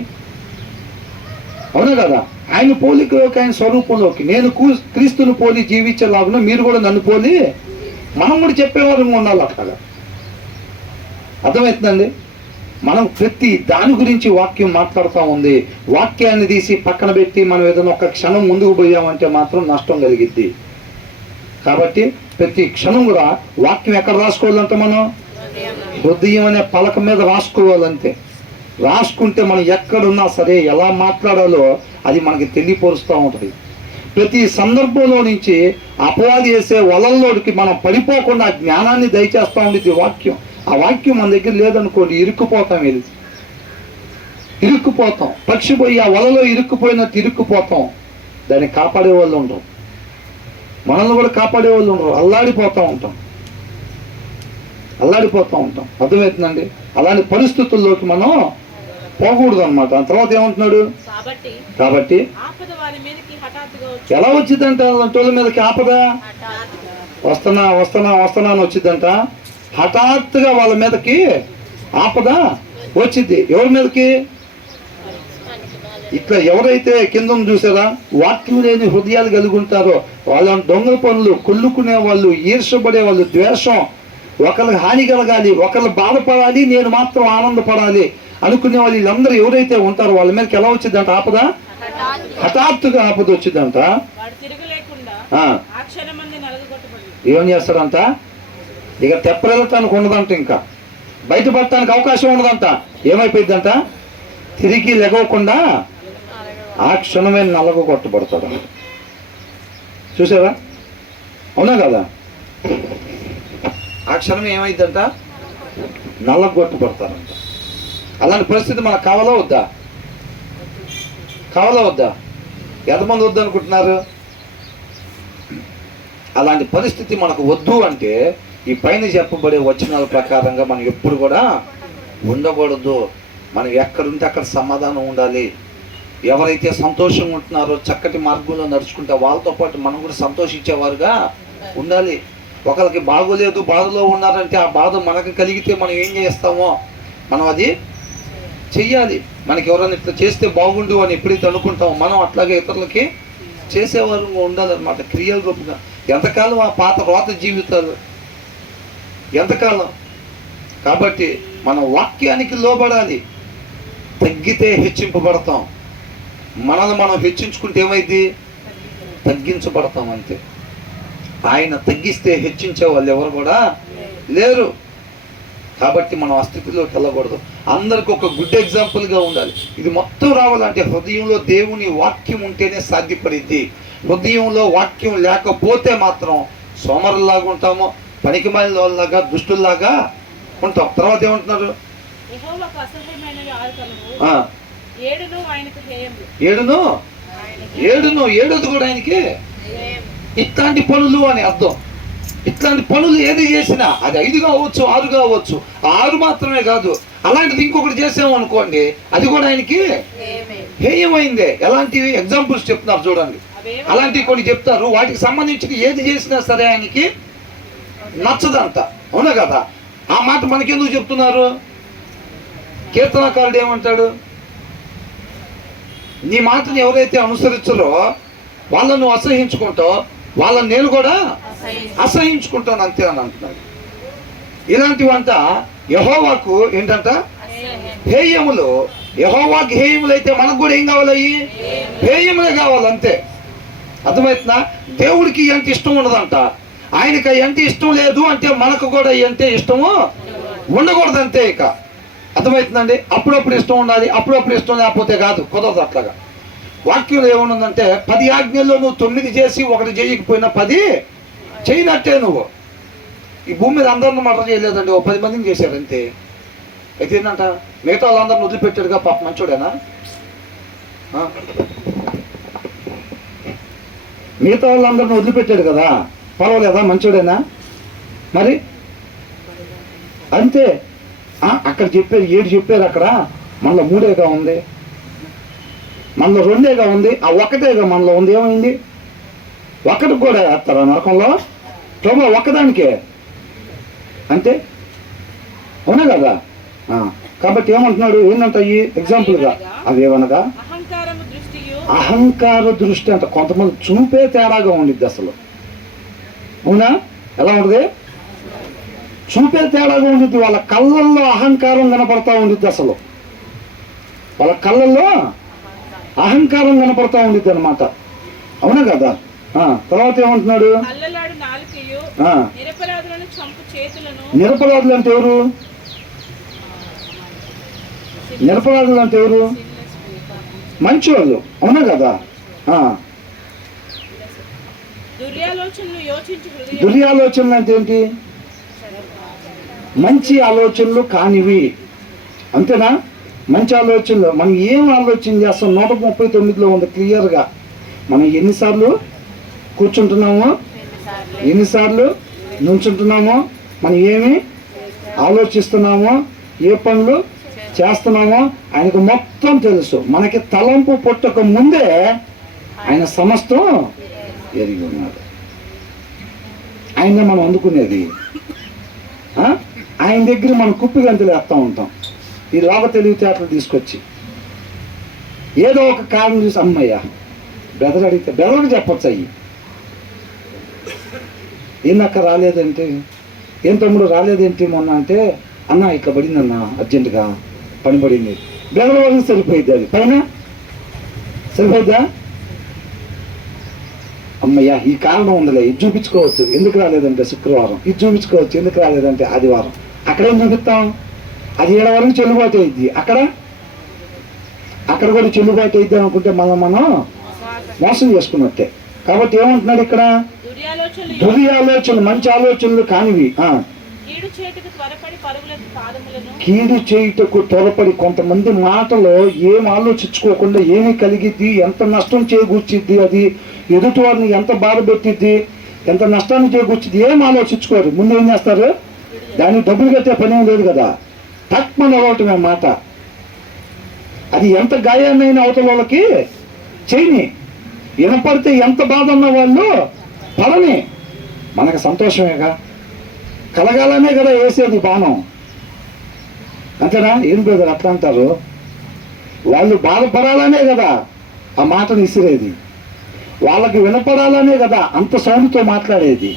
అవునా కదా? ఆయన పోలికలోకి, ఆయన స్వరూపంలోకి నేను క్రీస్తుని పోలి జీవించేలాగా మీరు కూడా నన్ను పోలి, మనం కూడా చెప్పేవారు ఉండాలి. అట్లాగా అర్థమవుతుందండి? మనం ప్రతి దాని గురించి వాక్యం మాట్లాడుతూ ఉంది. వాక్యాన్ని తీసి పక్కన పెట్టి మనం ఏదైనా ఒక క్షణం ముందుకు పోయామంటే మాత్రం నష్టం కలిగిద్ది. కాబట్టి ప్రతి క్షణం కూడా వాక్యం ఎక్కడ రాసుకోవాలంటే మనం హృదయం అనే పలక మీద రాసుకోవాలంతే. రాసుకుంటే మనం ఎక్కడున్నా సరే ఎలా మాట్లాడాలో అది మనకి తెలియపరుస్తూ ఉంటుంది. ప్రతి సందర్భంలో నుంచి అపవాది చేసే వలల్లోకి మనం పడిపోకుండా జ్ఞానాన్ని దయచేస్తూ ఉండేది వాక్యం. ఆ వాక్యం మన దగ్గర లేదనుకోండి, ఇరుక్కుపోతాం. పక్షి పోయి ఆ వలలో ఇరుక్కుపోయినట్టు ఇరుక్కుపోతాం. దాన్ని కాపాడే వాళ్ళు ఉండరు, మనల్ని కూడా కాపాడే వాళ్ళు ఉండరు. అల్లాడిపోతూ ఉంటాం. అర్థమవుతుందండి? అలాంటి పరిస్థితుల్లోకి మనం పోకూడదు అనమాట. ఆ తర్వాత ఏమంటున్నాడు? కాబట్టి ఎలా వచ్చిందంట తోళ్ళ మీదకి ఆపద? వస్తున్నా అని వచ్చిందంట. హఠాత్తుగా వాళ్ళ మీదకి ఆపద వచ్చింది. ఎవరి మీదకి? ఇట్లా ఎవరైతే కింద చూసారా, వాక్యం లేని హృదయాలు కలిగి ఉంటారో వాళ్ళని దొంగల పనులు, కొల్లుకునే వాళ్ళు, ఈర్షపడే వాళ్ళు, ద్వేషం, ఒకరికి హాని కలగాలి, ఒకరు బాధపడాలి, నేను మాత్రం ఆనందపడాలి అనుకునే వాళ్ళు, వీళ్ళందరూ ఎవరైతే ఉంటారో వాళ్ళ మీదకి ఎలా వచ్చిందంట ఆపద? హఠాత్తుగా ఆపద వచ్చిందంట. ఏం చేస్తాడంట? ఇక తెప్పరెళ్ళటానికి ఉండదంట, ఇంకా బయటపడటానికి అవకాశం ఉండదంట. ఏమైపోయిందంట? తిరిగి లెగవకుండా ఆ క్షణమే నలగ కొట్టబడతాడు. చూసారా? అవునా కదా? ఆ క్షణం ఏమైందంట? నలగ కొట్టబడతారంట. అలాంటి పరిస్థితి మనకు కావాలా వద్దా? ఎంతమంది వద్దు అనుకుంటున్నారు? అలాంటి పరిస్థితి మనకు వద్దు అంటే ఈ పైన చెప్పబడే వచనాల ప్రకారంగా మనం ఎప్పుడు కూడా ఉండకూడదు. మనం ఎక్కడుంటే అక్కడ సమాధానం ఉండాలి. ఎవరైతే సంతోషంగా ఉంటున్నారో, చక్కటి మార్గంలో నడుచుకుంటే వాళ్ళతో పాటు మనం కూడా సంతోషించేవారుగా ఉండాలి. ఒకరికి బాగోలేదు, బాధలో ఉన్నారంటే ఆ బాధ మనకు కలిగితే మనం ఏం చేస్తామో మనం అది చెయ్యాలి. మనకి ఎవరైనా ఇట్లా చేస్తే బాగుండు అని ఎప్పుడైతే అనుకుంటామో మనం అట్లాగే ఇతరులకి చేసేవారు ఉండాలన్నమాట, క్రియల రూపంగా. ఎంతకాలం ఆ పాత రోత జీవితాలు, ఎంతకాలం? కాబట్టి మనం వాక్యానికి లోబడాలి. తగ్గితే హెచ్చింపబడతాం, మనల్ని మనం హెచ్చించుకుంటే ఏమైంది? తగ్గించబడతాం, అంతే. ఆయన తగ్గిస్తే హెచ్చించే వాళ్ళు ఎవరు కూడా లేరు. కాబట్టి మనం ఆ స్థితిలోకి వెళ్ళకూడదు. అందరికి ఒక గుడ్ ఎగ్జాంపుల్గా ఉండాలి. ఇది మొత్తం రావాలంటే హృదయంలో దేవుని వాక్యం ఉంటేనే సాధ్యపడిద్ది. హృదయంలో వాక్యం లేకపోతే మాత్రం సోమరులాగా ఉంటాము, పనికిమాలిన వాళ్ళలాగా, దుష్టుల్లాగా ఉంటాం. తర్వాత ఏమంటున్నారు? ఏడును కూడా ఆయనకి ఇట్లాంటి పనులు అని అర్థం. ఇట్లాంటి పనులు ఏది చేసినా అది 5 కావచ్చు, 6 కావచ్చు, 6 మాత్రమే కాదు, అలాంటిది ఇంకొకటి చేసాము అనుకోండి, అది కూడా ఆయనకి హేయమైందే. ఎలాంటివి ఎగ్జాంపుల్స్ చెప్తున్నారు చూడండి. అలాంటివి కొన్ని చెప్తారు, వాటికి సంబంధించి ఏది చేసినా సరే ఆయనకి నచ్చదంట. అవునా కదా? ఆ మాట మనకెందుకు చెప్తున్నారు? కీర్తనకారుడు ఏమంటాడు? నీ మాటను ఎవరైతే అనుసరించారో వాళ్ళను అసహించుకుంటావు, వాళ్ళని నేను కూడా అసహించుకుంటాను అంతే అని అంటున్నాడు. ఇలాంటివంట యెహోవాకు ఏంటంట? హేయములు. యెహోవాకి హేయములు అయితే మనకు కూడా ఏం కావాలి? హేయములే కావాలంతే. అర్థమవుతుందా? దేవుడికి ఎంత ఇష్టం ఉండదంట, ఆయనకి ఎంత ఇష్టం లేదు అంటే మనకు కూడా అంటే ఇష్టము ఉండకూడదు అంతే. ఇక అర్థమవుతుందండి? అప్పుడప్పుడు ఇష్టం ఉండాలి, అప్పుడప్పుడు ఇష్టం లేకపోతే కాదు, కుదరదు అట్లాగా. వాక్యంలో ఏముందంటే 10 ఆజ్ఞల్లో నువ్వు 9 చేసి 1 చేయకపోయినా 10 చేయనట్టే నువ్వు. ఈ భూమి మీద అందరిని మర్డర్ చేయలేదండి, 10 మందిని చేశారు అంతే. అయితే ఏంటంట, మిగతా వాళ్ళందరిని వదిలిపెట్టాడుగా, పాప మంచోడేనా? మిగతా వాళ్ళందరిని వదిలిపెట్టాడు కదా, పర్వాలేదా? మంచోడేనా? మరి అంతే. అక్కడ చెప్పారు 7 చెప్పారు, అక్కడ మనలో 3గా ఉంది, మనలో 2గా ఉంది, ఆ 1గా మనలో ఉంది. ఏమైంది? 1 కూడా వేస్తారా నరకంలో? ప్రభు ఒక్కదానికే అంతే. అవునా కదా? కాబట్టి ఏమంటున్నాడు? ఏంటంట ఈ ఎగ్జాంపుల్గా అవేమనగా అహంకార దృష్టి అంట. కొంతమంది చూపే తేడాగా ఉండిద్ది అసలు. అవునా? ఎలా ఉంటుంది? చూపే తేడాగా ఉండిద్ది. వాళ్ళ కళ్ళల్లో అహంకారం కనపడతా ఉండిద్ది. అసలు వాళ్ళ కళ్ళల్లో అహంకారం కనపడతా ఉండిద్ది అనమాట. అవునా కదా? తర్వాత ఏమంటున్నాడు? నిరపరాధులు అంటే ఎవరు? నిరపరాధులు అంటే ఎవరు? మంచివాళ్ళు. అవునా కదా? దుర్యాలోచనలు అంటే ఏంటి? మంచి ఆలోచనలు కానివి. అంతేనా? మంచి ఆలోచనలు. మనం ఏం ఆలోచన చేస్తాం? 139లో ఉంది క్లియర్గా. మనం ఎన్నిసార్లు కూర్చుంటున్నామో, ఎన్నిసార్లు నుంచుంటున్నామో, మనం ఏమి ఆలోచిస్తున్నామో, ఏ పనులు చేస్తున్నామో ఆయనకు మొత్తం తెలుసు. మనకి తలంపు పుట్టక ముందే ఆయన సమస్తం ఎరిగి ఉన్నాడు. ఆయనే మనం అందుకునేది. ఆయన దగ్గర మనం కుప్పి గంతులు వేస్తూ ఉంటాం, ఈ లోక తెలివితేటలు తీసుకొచ్చి. ఏదో ఒక కారణం చూసి అమ్మయ్య బెదర్ అడిగితే బెదర్కి చెప్పొచ్చు. అయ్యి ఏందక్క రాలేదంటే, ఏం తమ్ముడు రాలేదేంటి మొన్న అంటే, అన్న ఇట్లా పడిందన్న అర్జెంటుగా పని పడింది. బెదర్ వాళ్ళకి సరిపోయిద్ది. అది పైన సరిపోయిద్దా? అమ్మయ్య ఈ కారణం ఉండలే, ఇది చూపించుకోవచ్చు ఎందుకు రాలేదంటే శుక్రవారం, ఇది చూపించుకోవచ్చు ఎందుకు రాలేదంటే ఆదివారం. అక్కడేం చూపిస్తాం? అది 7 వరకు చెల్లుబాటు అయింది. అక్కడ కూడా చెల్లుబాటు అయింది అనుకుంటే మనం మోసం చేసుకున్నట్టే. కాబట్టి ఏమంటున్నాడు ఇక్కడ? దుర్యాలోచనలు, మంచి ఆలోచనలు కానివి. కీడు చేయుటకు త్వరపడి. కొంతమంది మాటలో ఏం ఆలోచించుకోకుండా ఏమి కలిగిద్ది, ఎంత నష్టం చేకూర్చిద్ది, అది ఎదుటి వారిని ఎంత బాధ పెట్టిద్ది, ఎంత నష్టాన్ని చేకూర్చిద్ది, ఏం ఆలోచించుకోరు. ముందు ఏం చేస్తారు? దానికి డబ్బులు కట్టే పని ఏం లేదు కదా, తక్కువ అలవటమే మాట. అది ఎంత గాయాన్నైనా అవతల వాళ్ళకి చేయని, వినపడితే ఎంత బాధ ఉన్న వాళ్ళు పడని, మనకు సంతోషమేగా, కలగాలనే కదా వేసేది బాణం. అంతేనా? ఏం బ్రదర్ అట్లా అంటారు? వాళ్ళు బాధపడాలనే కదా ఆ మాటను ఇసిరేది, వాళ్ళకి వినపడాలనే కదా అంత సౌండ్తో మాట్లాడేది.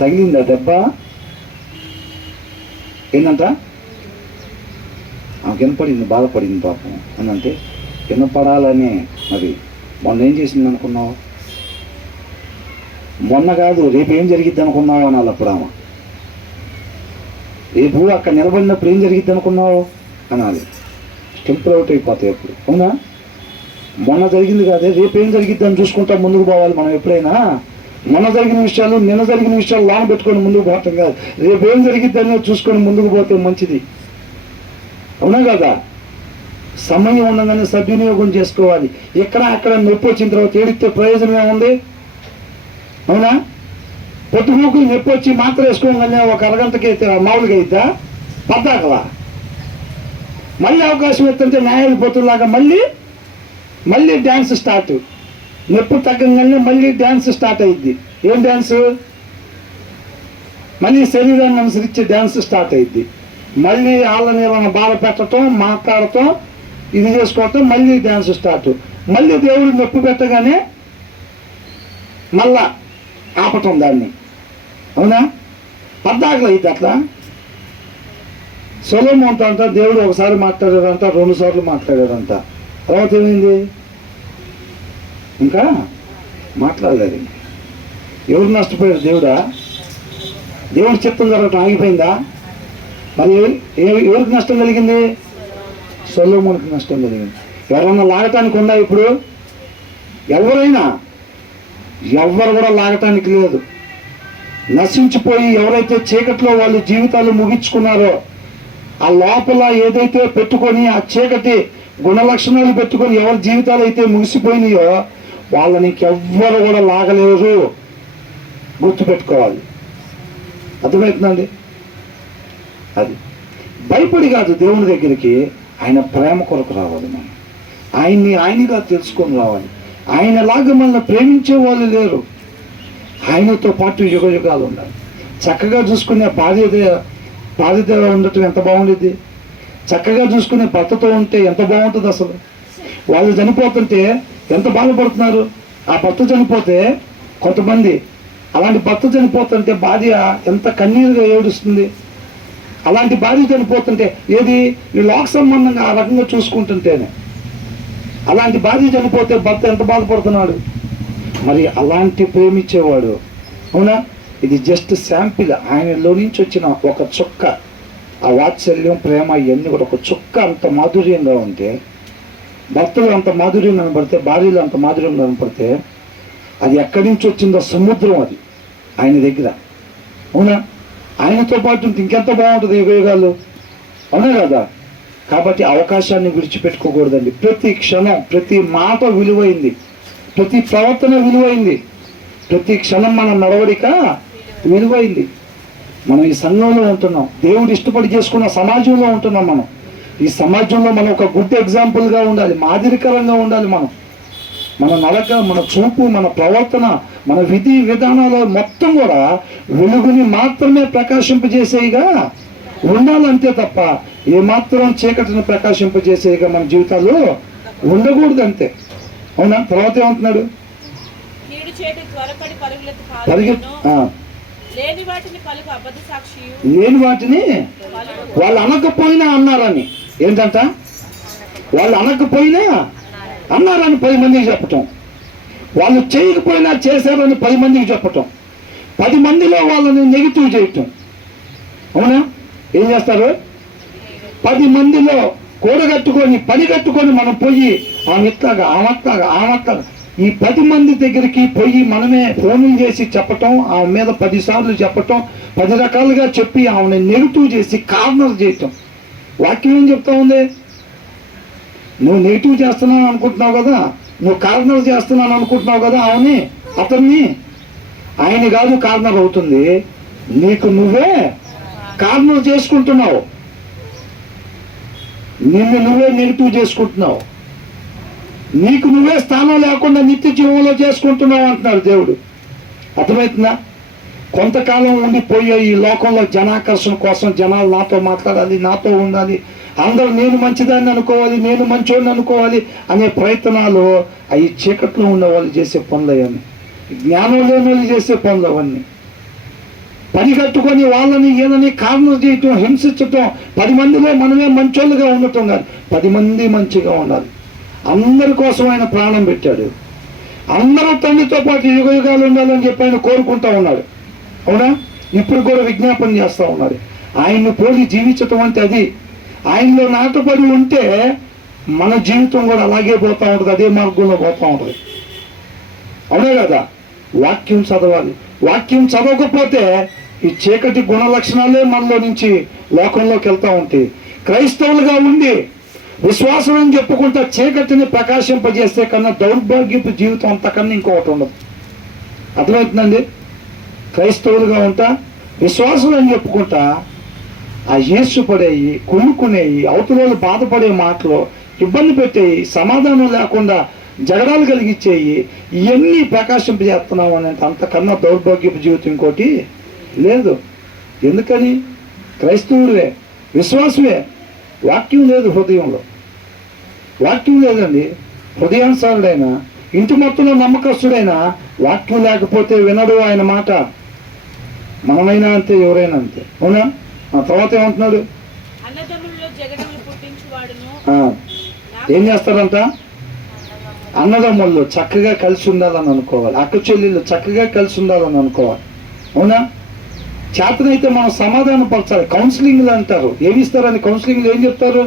తగిలిందా దెబ్బ? ఏంటంట? వినపడింది, బాధపడింది పాపం అని అంటే వినపడాలనే. మరి మొన్న ఏం చేసింది అనుకున్నావు? మొన్న కాదు, రేపు ఏం జరిగిద్ది అనుకున్నావు అనాలి అప్పుడు ఆమె. రేపు అక్కడ నిలబడినప్పుడు ఏం జరిగిద్ది అనుకున్నావు అనాలి. టెంపుల్ అవుట్ అయిపోతాయి అప్పుడు. అవునా? మొన్న జరిగింది కాదే, రేపు ఏం జరిగిద్ది అని చూసుకుంటా ముందుకు పోవాలి మనం. ఎప్పుడైనా మొన్న జరిగిన విషయాలు, నిన్న జరిగిన విషయాలు లోన పెట్టుకొని ముందుకు పోవటం కాదు. రేపు ఏం జరిగిద్ది అనేది చూసుకొని ముందుకు పోతే మంచిది. అవునా కదా? సమయం ఉండగానే సద్వినియోగం చేసుకోవాలి. ఎక్కడ అక్కడ నొప్పి వచ్చిన తర్వాత ఏడితే ప్రయోజనం ఏముంది? అవునా? పొట్టుమూకులు నొప్పి వచ్చి మాత్రం వేసుకోగానే ఒక అరగంటకి మామూలుగా అయిద్దా? పద్దాకలా మళ్ళీ అవకాశం ఎత్తుంటే న్యాయాధిపతులాగా మళ్ళీ డ్యాన్స్ స్టార్ట్. నొప్పి తగ్గగానే మళ్ళీ డ్యాన్స్ స్టార్ట్ అయ్యిద్ది. ఏం డ్యాన్సు? మళ్ళీ శరీరాన్ని అనుసరించి డ్యాన్స్ స్టార్ట్ అయ్యిద్ది. మళ్ళీ వాళ్ళని ఏమైనా బాధ పెట్టడం, మాట్లాడటం, ఇది చేసుకోవటం, మళ్ళీ డ్యాన్స్ స్టార్ట్. మళ్ళీ దేవుడు నొప్పి పెట్టగానే మళ్ళా ఆపటం దాన్ని. అవునా? పద్దాకలు అయితే అట్లా. సొలొమోనుతో అంట దేవుడు ఒకసారి మాట్లాడారంట, 2 సార్లు మాట్లాడారంట. తర్వాత ఏమైంది? ఇంకా మాట్లాడలేదు. ఎవరు నష్టపోయారు? దేవుడా? దేవుడు చిత్తం జరగటం ఆగిపోయిందా? మరి ఎవరికి నష్టం కలిగింది? సొలొమోనుకి నష్టం కలిగింది. ఎవరన్నా లాగటానికి ఉందా ఇప్పుడు? ఎవరు కూడా లాగటానికి లేదు. నశించిపోయి ఎవరైతే చీకట్లో వాళ్ళ జీవితాలు ముగించుకున్నారో, ఆ లోపల ఏదైతే పెట్టుకొని ఆ చీకటి గుణలక్షణాలు పెట్టుకొని ఎవరి జీవితాలు అయితే ముగిసిపోయినాయో వాళ్ళని ఇంకెవ్వరు కూడా లాగలేరు. గుర్తుపెట్టుకోవాలి. అర్థమవుతుందండి? అది భయపడి కాదు దేవుని దగ్గరికి, ఆయన ప్రేమ కొరకు రావాలి. మనం ఆయనగా తెలుసుకొని రావాలి. ఆయనలాగా మనల్ని ప్రేమించే వాళ్ళు లేరు. ఆయనతో పాటు యుగాలు ఉండాలి. చక్కగా చూసుకునే బాధ్యత ఉండటం ఎంత బాగుండేది. చక్కగా చూసుకునే భర్తతో ఉంటే ఎంత బాగుంటుంది. అసలు వాళ్ళు చనిపోతుంటే ఎంత బాధపడుతున్నారు. ఆ భర్త చనిపోతే కొంతమంది అలాంటి భర్త చనిపోతుంటే భార్య ఎంత కన్నీరుగా ఏడుస్తుంది. అలాంటి భార్య చనిపోతుంటే ఏది ఈ లోక సంబంధంగా ఆ రకంగా చూసుకుంటుంటేనే అలాంటి భార్య చనిపోతే భర్త ఎంత బాధపడుతున్నాడు. మరి అలాంటి ప్రేమించేవాడు. అవునా? ఇది జస్ట్ శాంపిల్. ఆయనలో నుంచి వచ్చిన ఒక చుక్క. ఆ వాత్సల్యం, ప్రేమ ఇవన్నీ కూడా ఒక చుక్క అంత మాధుర్యంగా ఉంటే, భర్తలు అంత మాధుర్యం కనపడితే, భార్యలు అంత మాధుర్యం కనపడితే, అది ఎక్కడి నుంచి వచ్చిందో సముద్రం అది ఆయన దగ్గర. అవునా? ఆయనతో పాటు ఇంకెంత బాగుంటుంది యుగాలు. అవునా కదా? కాబట్టి అవకాశాన్ని విడిచిపెట్టుకోకూడదండి. ప్రతి క్షణం, ప్రతి మాట విలువైంది, ప్రతి ప్రవర్తన విలువైంది, ప్రతి క్షణం మన నడవడిక విలువైంది. మనం ఈ సంఘంలో ఉంటున్నాం, దేవుడు ఇష్టపడి చేసుకున్న సమాజంలో ఉంటున్నాం. మనం ఈ సమాజంలో మనం ఒక గుడ్ ఎగ్జాంపుల్గా ఉండాలి, మాదిరికరంగా ఉండాలి. మన నడక, మన చూపు, మన ప్రవర్తన, మన విధి విధానాలు మొత్తం కూడా వెలుగుని మాత్రమే ప్రకాశింపజేసేవిగా ఉండాలంతే తప్ప ఏమాత్రం చీకటిని ప్రకాశింపజేసేవిగా మన జీవితాలు ఉండకూడదు అంతే. అవునా? తర్వాత ఏమంటున్నాడు? లేని వాటిని వాళ్ళు అనకపోయినా అన్నారని. ఏంటంట? వాళ్ళు అనకపోయినా అన్నారని 10 మందికి చెప్పటం. వాళ్ళు చేయకపోయినా చేశారని 10 మందికి చెప్పటం. 10 మందిలో వాళ్ళని నెగిటివ్ చేయటం. అవునా? ఏం చేస్తారు? 10 మందిలో పని కట్టుకొని మనం పోయి ఆమెట్లాగా ఈ 10 మంది దగ్గరికి పోయి మనమే ఫోన్లు చేసి చెప్పటం, ఆమె మీద 10 సార్లు చెప్పటం, 10 రకాలుగా చెప్పి ఆమెను నెగిటివ్ చేసి కార్నర్ చేయటం. వాక్యం ఏం చెప్తా ఉంది? నువ్వు నెగిటివ్ చేస్తున్నావు అనుకుంటున్నావు కదా, నువ్వు కార్నర్ చేస్తున్నాను అనుకుంటున్నావు కదా. అతన్ని ఆయన కాదు కార్నర్ అవుతుంది, నీకు నువ్వే కార్నర్ చేసుకుంటున్నావు, నిన్ను నువ్వే నెగిటివ్ చేసుకుంటున్నావు, నీకు నువ్వే స్థానం లేకుండా నిత్య జీవంలో చేసుకుంటున్నావు అంటున్నాడు దేవుడు. అర్థమవుతుందా? కొంతకాలం ఉండిపోయే ఈ లోకంలో జనాకర్షణ కోసం జనాలు నాతో మాట్లాడాలి, నాతో ఉండాలి, అందరూ నేను మంచిదాన్ని అనుకోవాలి, నేను మంచోడిని అనుకోవాలి అనే ప్రయత్నాలు అవి చీకట్లో ఉన్న వాళ్ళు చేసే పనులు. అవన్నీ జ్ఞానం లేని వాళ్ళు చేసే పనులు. అవన్నీ పని కట్టుకొని వాళ్ళని ఈయనని కార్నర్ చేయటం, హింసించటం. 10 మందిలో మనమే మంచోళ్ళుగా ఉండటం కాదు, 10 మంది మంచిగా ఉండాలి. అందరి కోసం ఆయన ప్రాణం పెట్టాడు. అందరూ తండ్రితో పాటు యుగ యుగాలు ఉండాలని చెప్పి ఆయన కోరుకుంటా ఉన్నాడు. అవునా? ఇప్పుడు కూడా విజ్ఞాపన చేస్తూ ఉన్నాడు. ఆయన్ని పోలి జీవించటం అంటే అది. ఆయనలో నాటుబడి ఉంటే మన జీవితం కూడా అలాగే పోతూ ఉంటుంది, అదే మార్గంలో పోతూ ఉంటుంది. అవునే కదా? వాక్యం చదవాలి. వాక్యం చదవకపోతే ఈ చీకటి గుణ లక్షణాలే మనలో నుంచి లోకంలోకి వెళ్తూ ఉంటాయి. క్రైస్తవులుగా ఉండి విశ్వాసం అని చెప్పుకుంటా చీకటిని ప్రకాశింపజేస్తే కన్నా దౌర్భాగ్యపు జీవితం అంతకన్నా ఇంకొకటి ఉండదు. అర్థమవుతుందండి? క్రైస్తవులుగా ఉంటా విశ్వాసం అని చెప్పుకుంటా ఆ యేసు పడేయి, కుమ్ముకునేవి, అవతల బాధపడే మాటలు, ఇబ్బంది పెట్టేవి, సమాధానం లేకుండా జగడాలు కలిగించేయి, ఇవన్నీ ప్రకాశింపజేస్తున్నాం అని అంటే అంతకన్నా దౌర్భాగ్యపు జీవితం ఇంకోటి లేదు. ఎందుకని? క్రైస్తవుడివే, విశ్వాసమే, వాక్యం లేదు హృదయంలో. వాక్యం లేదండి. హృదయానుసారుడైనా ఇంటి మొత్తంలో నమ్మకస్తుడైనా వాక్యం లేకపోతే వినడు ఆయన మాట. మనమైనా అంతే, ఎవరైనా అంతే. అవునా? ఆ తర్వాత ఏమంటున్నాడు? అన్నదమ్ములలో జగడములు పుట్టించువాడును. ఏం చేస్తారంట? అన్నదమ్ముళ్ళు చక్కగా కలిసి ఉండాలని అనుకోవాలి, అక్క చెల్లెళ్ళు చక్కగా కలిసి ఉండాలని అనుకోవాలి. అవునా? చేతనైతే మనం సమాధానం పరచాలి. కౌన్సిలింగ్లు అంటారు. ఏమి ఇస్తారని కౌన్సిలింగ్లు ఏం చెప్తారు?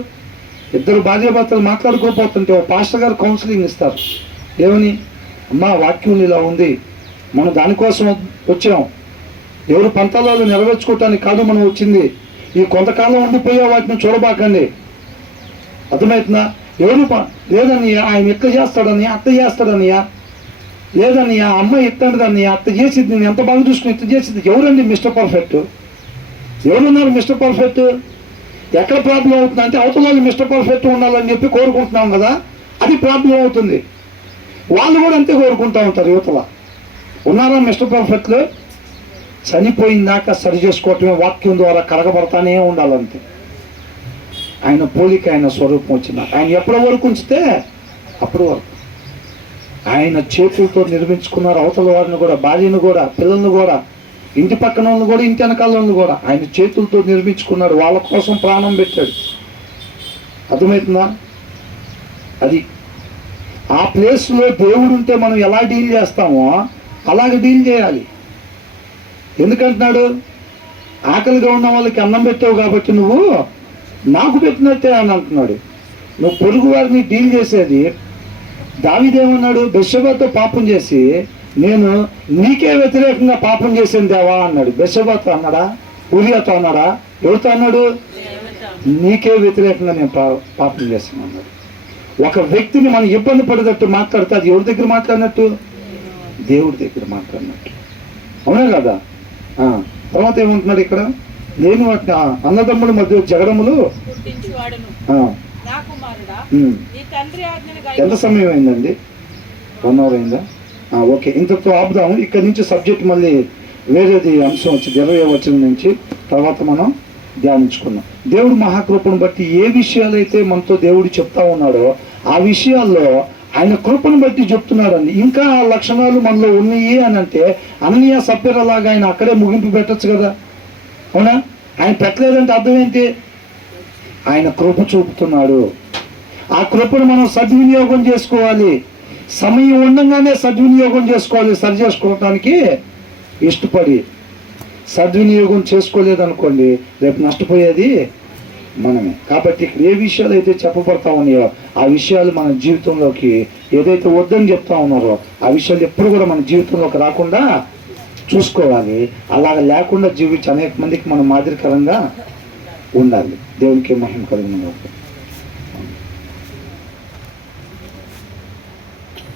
ఇద్దరు భార్యాభర్తలు మాట్లాడుకోపోతుంటే ఓ పాస్టర్ గారు కౌన్సిలింగ్ ఇస్తారు. ఏమని? అమ్మా, వాక్యం ఇలా ఉంది, మనం దానికోసం వచ్చాం, ఎవరు పంతాలలో నెరవేర్చుకోవటానికి కాదు మనం వచ్చింది. ఈ కొంతకాలం ఉండిపోయే వాటిని చూడబాకండి. అర్థమవుతుందా? ఎవరు లేదన్నయ్యా, ఆయన ఇట్లా చేస్తాడని, అత్త చేస్తాడన్నయ్యా, లేదన్నయ్యా, అమ్మ ఇట్టండి, అత్త చేసింది, నేను ఎంత బాగా చూసుకుని ఇట్లా చేసింది. ఎవరండి మిస్టర్ పర్ఫెక్ట్? ఎవరున్నారు మిస్టర్ పర్ఫెక్ట్? ఎక్కడ ప్రాబ్లం అవుతుంది అంటే అవతల వాళ్ళు మిస్టర్ పర్ఫెక్ట్ ఉండాలని చెప్పి కోరుకుంటున్నాం కదా, అది ప్రాబ్లం అవుతుంది. వాళ్ళు కూడా అంతే కోరుకుంటూ ఉంటారు. యువతల ఉన్నారా మిస్టర్ పర్ఫెక్ట్లు? చనిపోయిందాకా సరి చేసుకోవటమే, వాక్యం ద్వారా కరగబడతానే ఉండాలంతే. ఆయన పోలిక, ఆయన స్వరూపం వచ్చిన ఆయన ఎప్పటి వరకు ఉంచితే అప్పటి వరకు. ఆయన చేతులతో నిర్మించుకున్నారు అవతల వారిని కూడా, భార్యను కూడా, పిల్లల్ని కూడా, ఇంటి పక్కన వాళ్ళని కూడా, ఇంటి వెనకాల వాళ్ళని కూడా ఆయన చేతులతో నిర్మించుకున్నాడు. వాళ్ళ కోసం ప్రాణం పెట్టాడు. అర్థమవుతుందా? అది ఆ ప్లేస్లో దేవుడు ఉంటే మనం ఎలా డీల్ చేస్తామో అలాగే డీల్ చేయాలి. ఎందుకంటున్నాడు? ఆకలిగా ఉన్న వాళ్ళకి అన్నం పెట్టావు కాబట్టి నువ్వు నాకు పెట్టినట్టే అని అంటున్నాడు. నువ్వు పొరుగు వారిని డీల్ చేసేది. దావీదేమన్నాడు? బెత్షెబతో పాపం చేసి నేను నీకే వ్యతిరేకంగా పాపం చేసాను దేవా అన్నాడు. బెత్షెబతో అన్నాడా? ఉరియాతో అన్నాడా? ఎవరితో అన్నాడు? నీకే వ్యతిరేకంగా నేను పాపం చేశాను అన్నాడు. ఒక వ్యక్తిని మనం ఇబ్బంది పడేటట్టు మాట్లాడితే అది ఎవరి దగ్గర మాట్లాడినట్టు? దేవుడి దగ్గర మాట్లాడినట్టు. అవునా కదా? తర్వాత ఏమంటున్నాడు ఇక్కడ? లేని వాటిని అన్నదమ్ముల మధ్య జగడములు. ఎంత సమయం అయిందండి? 1 hour అయిందా? ఓకే, ఇంతతో ఆపుదాము. ఇక్కడ నుంచి సబ్జెక్ట్ మళ్ళీ వేరేది అంశం వచ్చింది 20వ వచనం నుంచి తర్వాత మనం ధ్యానించుకున్నాం. దేవుడు మహాకృపను బట్టి ఏ విషయాలైతే మనతో దేవుడు చెప్తా ఉన్నాడో ఆ విషయాల్లో ఆయన కృపను బట్టి చెప్తున్నాడండి. ఇంకా ఆ లక్షణాలు మనలో ఉన్నాయి అని అంటే అననీయ సప్ఫీరాలాగా ఆయన అక్కడే ముగింపు పెట్టచ్చు కదా. అవునా? ఆయన పెట్టలేదంటే అర్థం ఏంటి? ఆయన కృప చూపుతున్నాడు. ఆ కృపను మనం సద్వినియోగం చేసుకోవాలి. సమయం ఉండగానే సద్వినియోగం చేసుకోవాలి. సరి చేసుకోవటానికి ఇష్టపడి సద్వినియోగం చేసుకోలేదనుకోండి రేపు నష్టపోయేది మనమే. కాబట్టి ఇక్కడ ఏ విషయాలు అయితే చెప్పబడతా ఉన్నాయో ఆ విషయాలు మన జీవితంలోకి, ఏదైతే వద్దని చెప్తా ఉన్నారో ఆ విషయాలు ఎప్పుడు కూడా మన జీవితంలోకి రాకుండా చూసుకోవాలి. అలాగ లేకుండా జీవించి అనేక మందికి మనం మాదిరికరంగా ఉండాలి. దేవునికి మహిమ కలుగును.